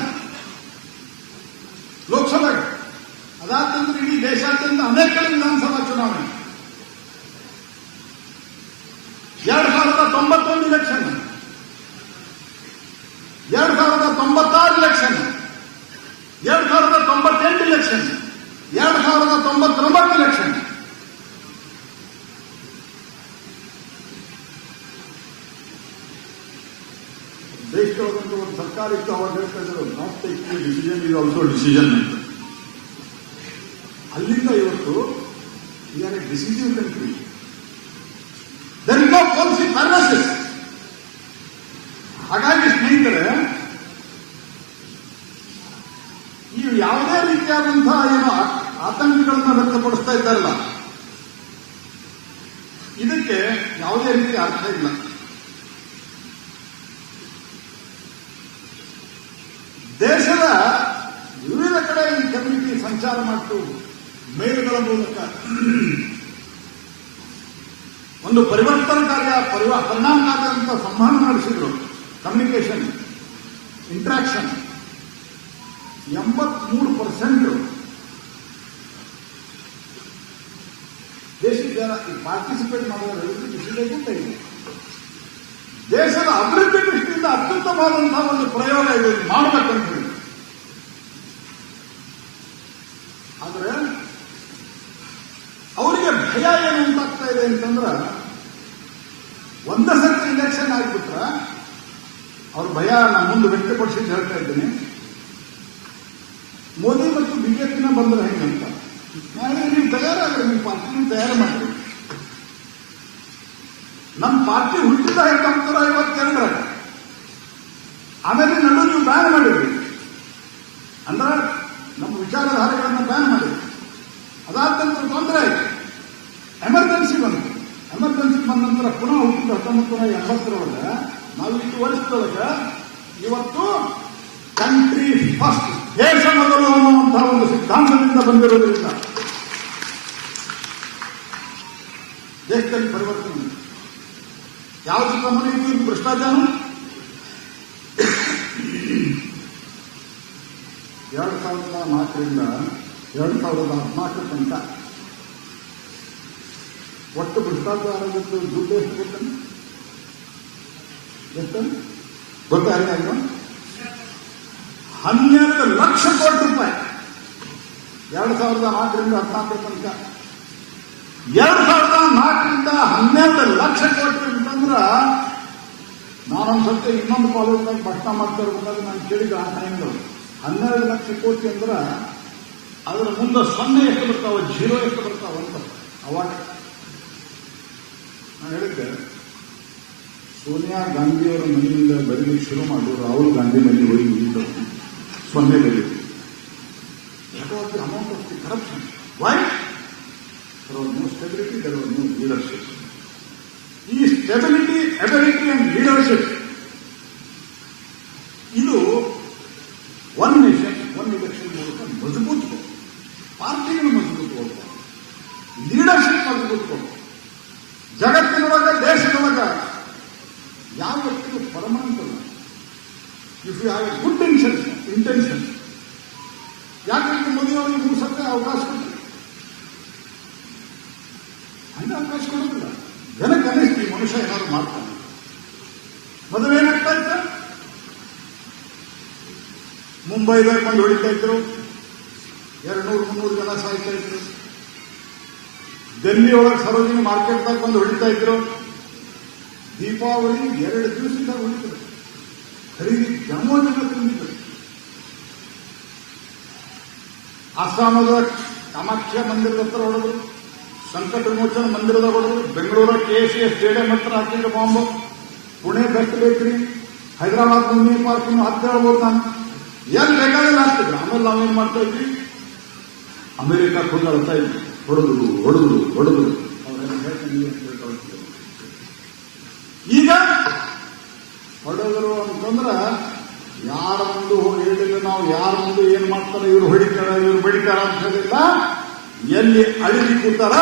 ಲೋಕಸಭೆಗೆ. ಅದಾದ ನಂತರ ಇಡೀ ದೇಶಾದ್ಯಂತ ಅನೇಕ ವಿಧಾನಸಭಾ ಚುನಾವಣೆ. 2091 ಇಲೆಕ್ಷನ್, 2096 ಇಲೆಕ್ಷನ್, 2098 ಇಲೆಕ್ಷನ್, 2099 ಇಲೆಕ್ಷನ್. ದೇಶದೊಳಗಂತ ಒಂದು ಸರ್ಕಾರ ಇತ್ತು, ಅವಾಗ ಹೇಳ್ತಾ ಇದ್ರು not taking decision is also decision ಅಂತ. ಅಲ್ಲಿಂದ ಇವತ್ತು we are a decisive country. There is no policy paralysis. ಹಾಗಾಗಿ ಸ್ನೇಹಿತರೆ, ಈ ಯಾವುದೇ ರೀತಿಯಾದಂತಹ ಏನು ಆತಂಕಗಳನ್ನ ವ್ಯಕ್ತಪಡಿಸ್ತಾ ಇದ್ದಾರಲ್ಲ, ಇದಕ್ಕೆ ಯಾವುದೇ ರೀತಿಯ ಅರ್ಥ ಇಲ್ಲ. ದೇಶದ ಸಂಚಾರ ಮಾಡಿತು ಮೇಲ್ಗಳ ಮೂಲಕ ಒಂದು ಪರಿಣಾಮಕಾರಿಯಾದಂಥ ಸಂವಹನ ನಡೆಸಿದ್ರು. ಕಮ್ಯುನಿಕೇಶನ್, ಇಂಟ್ರಾಕ್ಷನ್ 83% ದೇಶದ ಜನ ಪಾರ್ಟಿಸಿಪೇಟ್ ಮಾಡೋದ್ರಲ್ಲಿ ವಿಷಯ ಗೊತ್ತಾಗಿದೆ. ದೇಶದ ಅಭಿವೃದ್ಧಿ ದೃಷ್ಟಿಯಿಂದ ಅತ್ಯುತ್ತಮವಾದಂತಹ ಒಂದು ಪ್ರಯೋಗ ಇದು ಮಾಡಬೇಕಂತ ಹೇಳಿ. ಆದರೆ ಅವರಿಗೆ ಭಯ ಏನು ಉಂಟಾಗ್ತಾ ಇದೆ ಅಂತಂದ್ರೆ, ಒಂದೇ ಸರ್ತಿ ಇಲೆಕ್ಷನ್ ಆಗಿಬಿಟ್ರ ಅವ್ರ ಭಯ ನಾನು ಮುಂದೆ ವ್ಯಕ್ತಪಡಿಸಿ ಹೇಳ್ತಾ ಇದ್ದೀನಿ. ಮೋದಿ ಮತ್ತು ಬಿಜೆಪಿನ ಬಂದ್ರೆ ಹೆಂಗಂತ ನಾಳೆ ನೀವು ತಯಾರಾಗ್ರಿ, ನಿಮ್ಮ ಪಾರ್ಟಿ ತಯಾರು ಮಾಡ್ರಿ. ನಮ್ಮ ಪಾರ್ಟಿ ಹುಟ್ಟಿದ 1952 ಆಮೇಲೆ ನಡು ನೀವು ಬ್ಯಾನ್ ಮಾಡಿದ್ರಿ, ಅಂದ್ರೆ ನಮ್ಮ ವಿಚಾರಧಾರೆಗಳನ್ನು ಬ್ಯಾನ್ ಮಾಡಿದ್ರಿ. ಅದಾದ ನಂತರ ತೊಂದರೆ ಆಯ್ತು, ಎಮರ್ಜೆನ್ಸಿ ಬಂತು. ಎಮರ್ಜೆನ್ಸಿ ಬಂದ ನಂತರ ಪುನಃ ಹುಟ್ಟಿದ 1980 ನಾವು ಇಷ್ಟು ವರ್ಷದೊಳಗೆ ಇವತ್ತು ಕಂಟ್ರಿ ಫಸ್ಟ್, ದೇಶ ಮೊದಲು ಅನ್ನುವಂತಹ ಒಂದು ಸಿದ್ಧಾಂತದಿಂದ ಬಂದಿರೋದ್ರಿಂದ ದೇಶದಲ್ಲಿ ಪರಿವರ್ತನೆ. ಯಾವುದು ಕ್ರಮಣ ಇದು? ಭ್ರಷ್ಟಾಚಾರ. 2004ರಿಂದ 2014 ತನಕ ಒಟ್ಟು ಭ್ರಷ್ಟಾಚಾರದ ದುಡ್ಡು ಎಷ್ಟು ಗೊತ್ತ? ಎಷ್ಟು ಗೊತ್ತಾಗ? 12 ಲಕ್ಷ ಕೋಟಿ ರೂಪಾಯಿ 2004ರಿಂದ 2014 ತನಕ. 2004ರಿಂದ 12 ಲಕ್ಷ ಕೋಟಿ ಅಂತಂದ್ರ, ನಾನೊಂದ್ಸತಿ ಇನ್ನೊಂದು ಕಾಲೇಜ್ನಾಗ ಭಾಷಣ ಮಾಡ್ತಾ ಇರ್ಬೇಕಾದ್ರೆ ನಾನು ಕೇಳಿದ ಆ ಟೈಮ್ಗಳು 12 ಲಕ್ಷ ಕೋಟಿ ಅಂದ್ರೆ ಅದರ ಮುಂದೆ 0 ಎಷ್ಟು ಬರ್ತಾವ, 0 ಎಷ್ಟು ಬರ್ತಾವ ಅಂತ. ಅವಾಗ ನಾನು ಹೇಳಿದ್ದೆ, ಸೋನಿಯಾ ಗಾಂಧಿಯವರ ಮನೆಯಿಂದ ಬರೀಲಿಕ್ಕೆ ಶುರು ಮಾಡಿದ್ರು, ರಾಹುಲ್ ಗಾಂಧಿ ಮನೆ ಹೋಗಿ ನಿಂತು 0 ಬರೀ. Amount of the corruption. Why? There was no stability, there was no leadership. ಈ ಸ್ಟೆಬಿಲಿಟಿ, ಎಬಿಲಿಟಿ ಅಂಡ್ ಲೀಡರ್ಶಿಪ್ ಇದು ಒನ್ ನೇಷನ್ ಒನ್ ಎಲೆಕ್ಷನ್ ಮೂಲಕ ಮಜಬೂತ್, ಪಾರ್ಟಿಗಳು ಮಜಬೂತ್ ಹೋಗ್ತಾರೆ, ಲೀಡರ್ಶಿಪ್ ಮಜಬೂತ್ ಹೋಗ್ತಾರೆ. ಜಗತ್ತಿನೊಳಗ, ದೇಶದೊಳಗ ಯಾವ ವ್ಯಕ್ತಿಗೂ ಪರ್ಮನೆಂಟ್ ಅಲ್ಲ. If you have a good intention, ಯಾಕಂದ್ರೆ ಮೋದಿಯವರಿಗೆ 3 ಸತಿ ಅವಕಾಶ ಕೊಟ್ಟರು, ಹಂಗೆ ಅವಕಾಶ ಕೊಡೋದಿಲ್ಲ. ಜನಕ್ಕೆ ಅನಿಸ್ತು ಈ ಮನುಷ್ಯ ಏನಾದ್ರು ಮಾಡ್ತಾನೆ. ಮೊದಲೇನಾಗ್ತಾ ಇತ್ತು, ಮುಂಬೈದಾಗ ಬಂದು ಹೊಡಿತಾ ಇದ್ರು, 200-300 ಜನ ಸಾಯ್ತಾ ಇದ್ರು. ಡೆಲ್ಲಿ ಒಳಗೆ ಸರೋಜಿನಿ ಮಾರ್ಕೆಟ್ದಾಗ ಬಂದು ಹೊಡಿತಾ ಇದ್ರು. ದೀಪಾವಳಿ 2 ದಿವಸದಾಗ ಹೊಡಿತಾರೆ. ಖರೀದಿ ಜಮೋ ಜನ ತುಂಬಿದ್ರು. ಅಸ್ಸಾಮದ ಕಾಮಾಖ್ಯ ಮಂದಿರದ ಹತ್ರ ಹೊಡೆದ್ರು, ಸಂಕಟ ವಿಮೋಚನ ಮಂದಿರದ ಹೊಡೆದ್ರು, ಬೆಂಗಳೂರ KCA ಸ್ಟೇಡಿಯಂ ಹತ್ರ ಹಾಕಿದ್ರು ಬಾಂಬು, ಪುಣೆ ಬೆಸ್ಟ್ ಬೇಕ್ರಿ, ಹೈದರಾಬಾದ್ ಮುಂದಿನ ಪಾರ್ಕ್ ಹತ್ತಿರ ಹೇಳ್ಬೋದು ನಾನು. ಎಲ್ಲಿ ಬೇಕಾದ್ರೆ ಆಗ್ತಿದ್ರು. ಆಮೇಲೆ ನಾವೇನ್ ಮಾಡ್ತಾ ಇದ್ವಿ, ಅಮೆರಿಕಕ್ಕೆ ಹೋಗಿ ಅಳ್ತಾ ಇದ್ವಿ, ಹೊಡೆದ್ರು ಹೊಡೆದ್ರು ಹೊಡೆದ್ರು. ಅವರೆಲ್ಲ ಹೇಳ್ತೀನಿ ಅಂತ ಹೇಳ್ಕೊಳ್ತಿದ್ರು. ಈಗ ಹೊಡೆದ್ರು ಅಂತಂದ್ರ ಯಾರ ಮುಂದೆ ಹೋಗಿ ಹೇಳಿದ್ರೆ ನಾವು ಯಾರ ಮುಂದೆ ಏನ್ ಮಾಡ್ತಾರೆ, ಇವ್ರು ಹೊಡಿತಾರ ಇವ್ರು ಬಡಿತಾರ ಅಂತ ಹೇಳಿಲ್ಲ. ಎಲ್ಲಿ ಅಳಿಲಿ ಕೂತಾರ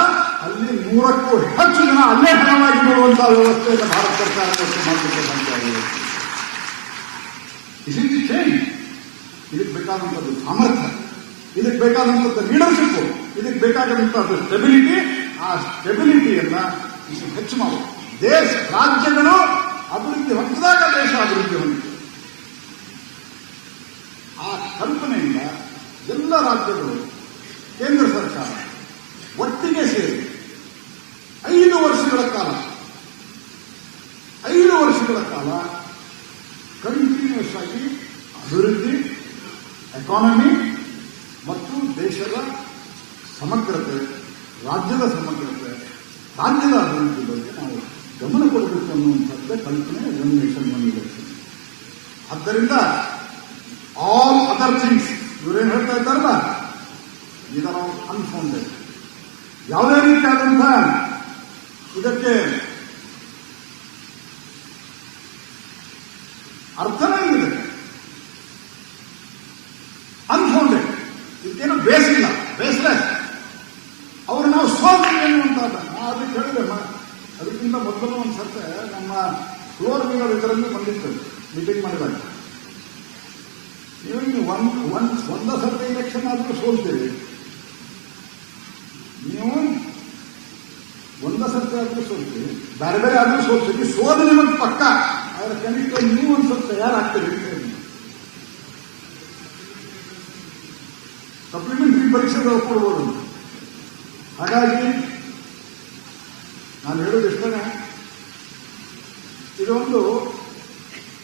ಅಲ್ಲಿ 100ಕ್ಕೂ ಹೆಚ್ಚು ಜನ ಅಲ್ಲೇ ಹಣವಾಗಿ ನೋಡುವಂತಹ ವ್ಯವಸ್ಥೆಯನ್ನು ಭಾರತ ಸರ್ಕಾರ ಮಾಡಲಿಕ್ಕೆ ಸಾಧ್ಯ. ಇದಕ್ಕೆ ಬೇಕಾದಂಥದ್ದು ಸಾಮರ್ಥ್ಯ, ಇದಕ್ಕೆ ಬೇಕಾದಂಥದ್ದು ಲೀಡರ್ಶಿಪ್, ಇದಕ್ಕೆ ಬೇಕಾದಂಥದ್ದು ಸ್ಟೆಬಿಲಿಟಿ. ಆ ಸ್ಟೆಬಿಲಿಟಿಯನ್ನ ಹೆಚ್ಚು ಮಾಡುವುದು. ರಾಜ್ಯಗಳು ಅಭಿವೃದ್ಧಿ ಹೊಂದಿದಾಗ ದೇಶ ಅಭಿವೃದ್ಧಿ ಹೊಂದಿದೆ. ಆ ಕಲ್ಪನೆಯಿಂದ ಎಲ್ಲ ರಾಜ್ಯಗಳು, ಕೇಂದ್ರ ಸರ್ಕಾರ ಒಟ್ಟಿಗೆ ಸೇರಿ 5 ವರ್ಷಗಳ ಕಾಲ ಕಂಟಿನ್ಯೂಸ್ ಆಗಿ ಅಭಿವೃದ್ಧಿ, ಎಕಾನಮಿ ಮತ್ತು ದೇಶದ ಸಮಗ್ರತೆ, ರಾಜ್ಯದ ಸಮಗ್ರತೆ, ರಾಜ್ಯದ ಅಭಿವೃದ್ಧಿ ಬಗ್ಗೆ ನಾವು ಗಮನ ಕೊಡಬೇಕು ಅನ್ನುವಂಥದ್ದೇ ಕಲ್ಪನೆ ಒನ್ ನೇಷನ್ ಒನ್ ಎಲೆಕ್ಷನ್. ಆದ್ದರಿಂದ ಆಲ್ ಅದರ್ ಥಿಂಗ್ಸ್ ಇವರೇನು ಹೇಳ್ತಾ ಇದ್ದಾರಲ್ಲ, ಇದರ ಅನ್ಫೌಂಡೆಡ್. ಯಾವುದೇ ರೀತಿಯಾದಂತಹ ಇದಕ್ಕೆ ಅರ್ಥನೇ ಇದೆ. ಅನ್ಫೌಂಡೆಡ್, ಇದಕ್ಕೇನು ಬೇಸಿಲ್ಲ. ಫ್ಲೋರ್ ವಿನ್ನರ್ ಇದರಲ್ಲಿ ಬಂದಿತ್ತು ಮೀಟಿಂಗ್ ಮಾಡಿದಾಗ. ನೀವು ಒಂದ ಸರ್ತಿ ಎಲೆಕ್ಷನ್ ಆದರೂ ಸೋಲ್ತೀರಿ, ನೀವು ಒಂದ ಸರ್ತಿ ಆದರೂ ಸೋಲ್ತೀರಿ, ಬೇರೆ ಬೇರೆ ಆದರೂ ಸೋಲ್ತೀರಿ. ಸೋಲು ನಿಮಗೆ ಪಕ್ಕ, ಅದರ ಕನಿಷ್ಠ ನೀವು ಒಂದು ಸ್ವಲ್ಪ ತಯಾರಾಗ್ತೀರಿ. ಸಪ್ಲಿಮೆಂಟರಿ ಪರೀಕ್ಷೆಗಳು ಕೊಡ್ಬೋದು. ಹಾಗಾಗಿ ನಾನು ಹೇಳೋದು ಇಷ್ಟನೇ, ಇದೊಂದು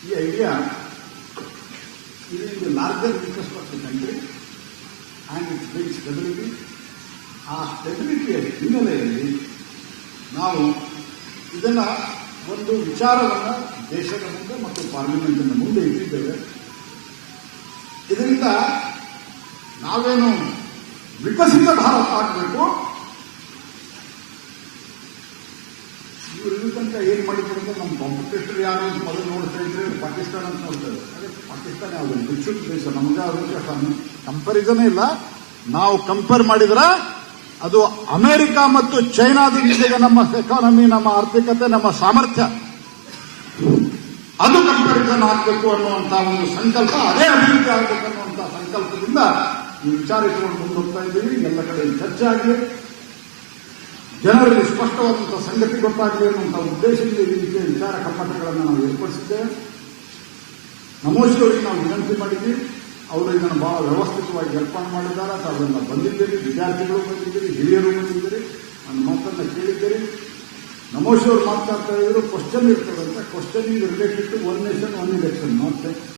ಈ ಐಡಿಯಾ ಇದು in larger interest of the country and it's big stability. ಆ ಸ್ಟೆಬಿಲಿಟಿಯ ಹಿನ್ನೆಲೆಯಲ್ಲಿ ನಾವು ಇದನ್ನ ಒಂದು ವಿಚಾರವನ್ನು ದೇಶದ ಮುಂದೆ ಮತ್ತು ಪಾರ್ಲಿಮೆಂಟಿನ ಮುಂದೆ ಇಟ್ಟಿದ್ದೇವೆ. ಇದರಿಂದ ನಾವೇನು ವಿಕಸಿತ ಭಾರತ ಆಗಬೇಕು, ಇವರು ಇಲ್ಲಿ ತನಕ ಏನು ಮಾಡಿದ್ರು ನಮ್ಮ ಕಾಂಪಿಟೇಟರ್ ಯಾರು ಅಂತ ಮೊದಲು ನೋಡ್ತಾ ಇದ್ರೆ ಪಾಕಿಸ್ತಾನ ಅಂತ ನೋಡ್ತಾರೆ. ಅದೇ ಪಾಕಿಸ್ತಾನ ಯಾವುದು ವಿಶ್ವದ ದೇಶ, ನಮಗೆ ಅದಕ್ಕೆ ಕಂಪ್ಯಾರಿಸನ್ ಇಲ್ಲ. ನಾವು ಕಂಪೇರ್ ಮಾಡಿದ್ರೆ ಅದು ಅಮೆರಿಕ ಮತ್ತು ಚೈನಾದ ಜೊತೆಗೆ ನಮ್ಮ ಎಕಾನಮಿ, ನಮ್ಮ ಆರ್ಥಿಕತೆ, ನಮ್ಮ ಸಾಮರ್ಥ್ಯ ಅದು ಕಂಪ್ಯಾರಿಸನ್ ಆಗಬೇಕು ಅನ್ನುವಂಥ ಒಂದು ಸಂಕಲ್ಪ, ಅದೇ ಅಭಿವೃದ್ಧಿ ಆಗಬೇಕು ಅನ್ನುವಂಥ ಸಂಕಲ್ಪದಿಂದ ಈ ವಿಚಾರ ಇಟ್ಕೊಂಡು ಮುಂದೋಗ್ತಾ ಇದ್ದೀವಿ. ಎಲ್ಲ ಕಡೆ ಚರ್ಚೆ ಆಗಲಿ, ಜನರಲ್ಲಿ ಸ್ಪಷ್ಟವಾದಂತಹ ಸಂಗತಿ ಗೊತ್ತಾಗಲಿ ಅನ್ನುವಂಥ ಉದ್ದೇಶದಿಂದ ಈ ರೀತಿಯ ವಿಚಾರ ಕಮ್ಮಟಗಳನ್ನು ನಾವು ಏರ್ಪಡಿಸಿದ್ದೇವೆ. ನಮೋಶಿ ಅವರಿಗೆ ನಾವು ವಿನಂತಿ ಮಾಡಿದ್ವಿ, ಅವರು ಇದನ್ನು ಬಹಳ ವ್ಯವಸ್ಥಿತವಾಗಿ ಜಲ್ಪಾನ ಮಾಡಿದ್ದಾರೆ. ತಾವೆಲ್ಲ ಬಂದಿದ್ದೀರಿ, ವಿದ್ಯಾರ್ಥಿಗಳು ಬಂದಿದ್ದೀರಿ, ಹಿರಿಯರು ಬಂದಿದ್ದೀರಿ, ನನ್ನ ಮಾತನ್ನು ಕೇಳಿದ್ದೀರಿ. ನಮೋಶಿ ಅವರು ಮಾತಾಡ್ತಾ ಇದ್ರು, ಕ್ವಶನ್ ಇರ್ತದಂತೆ, questioning related to one nation one election. ಮತ್ತೆ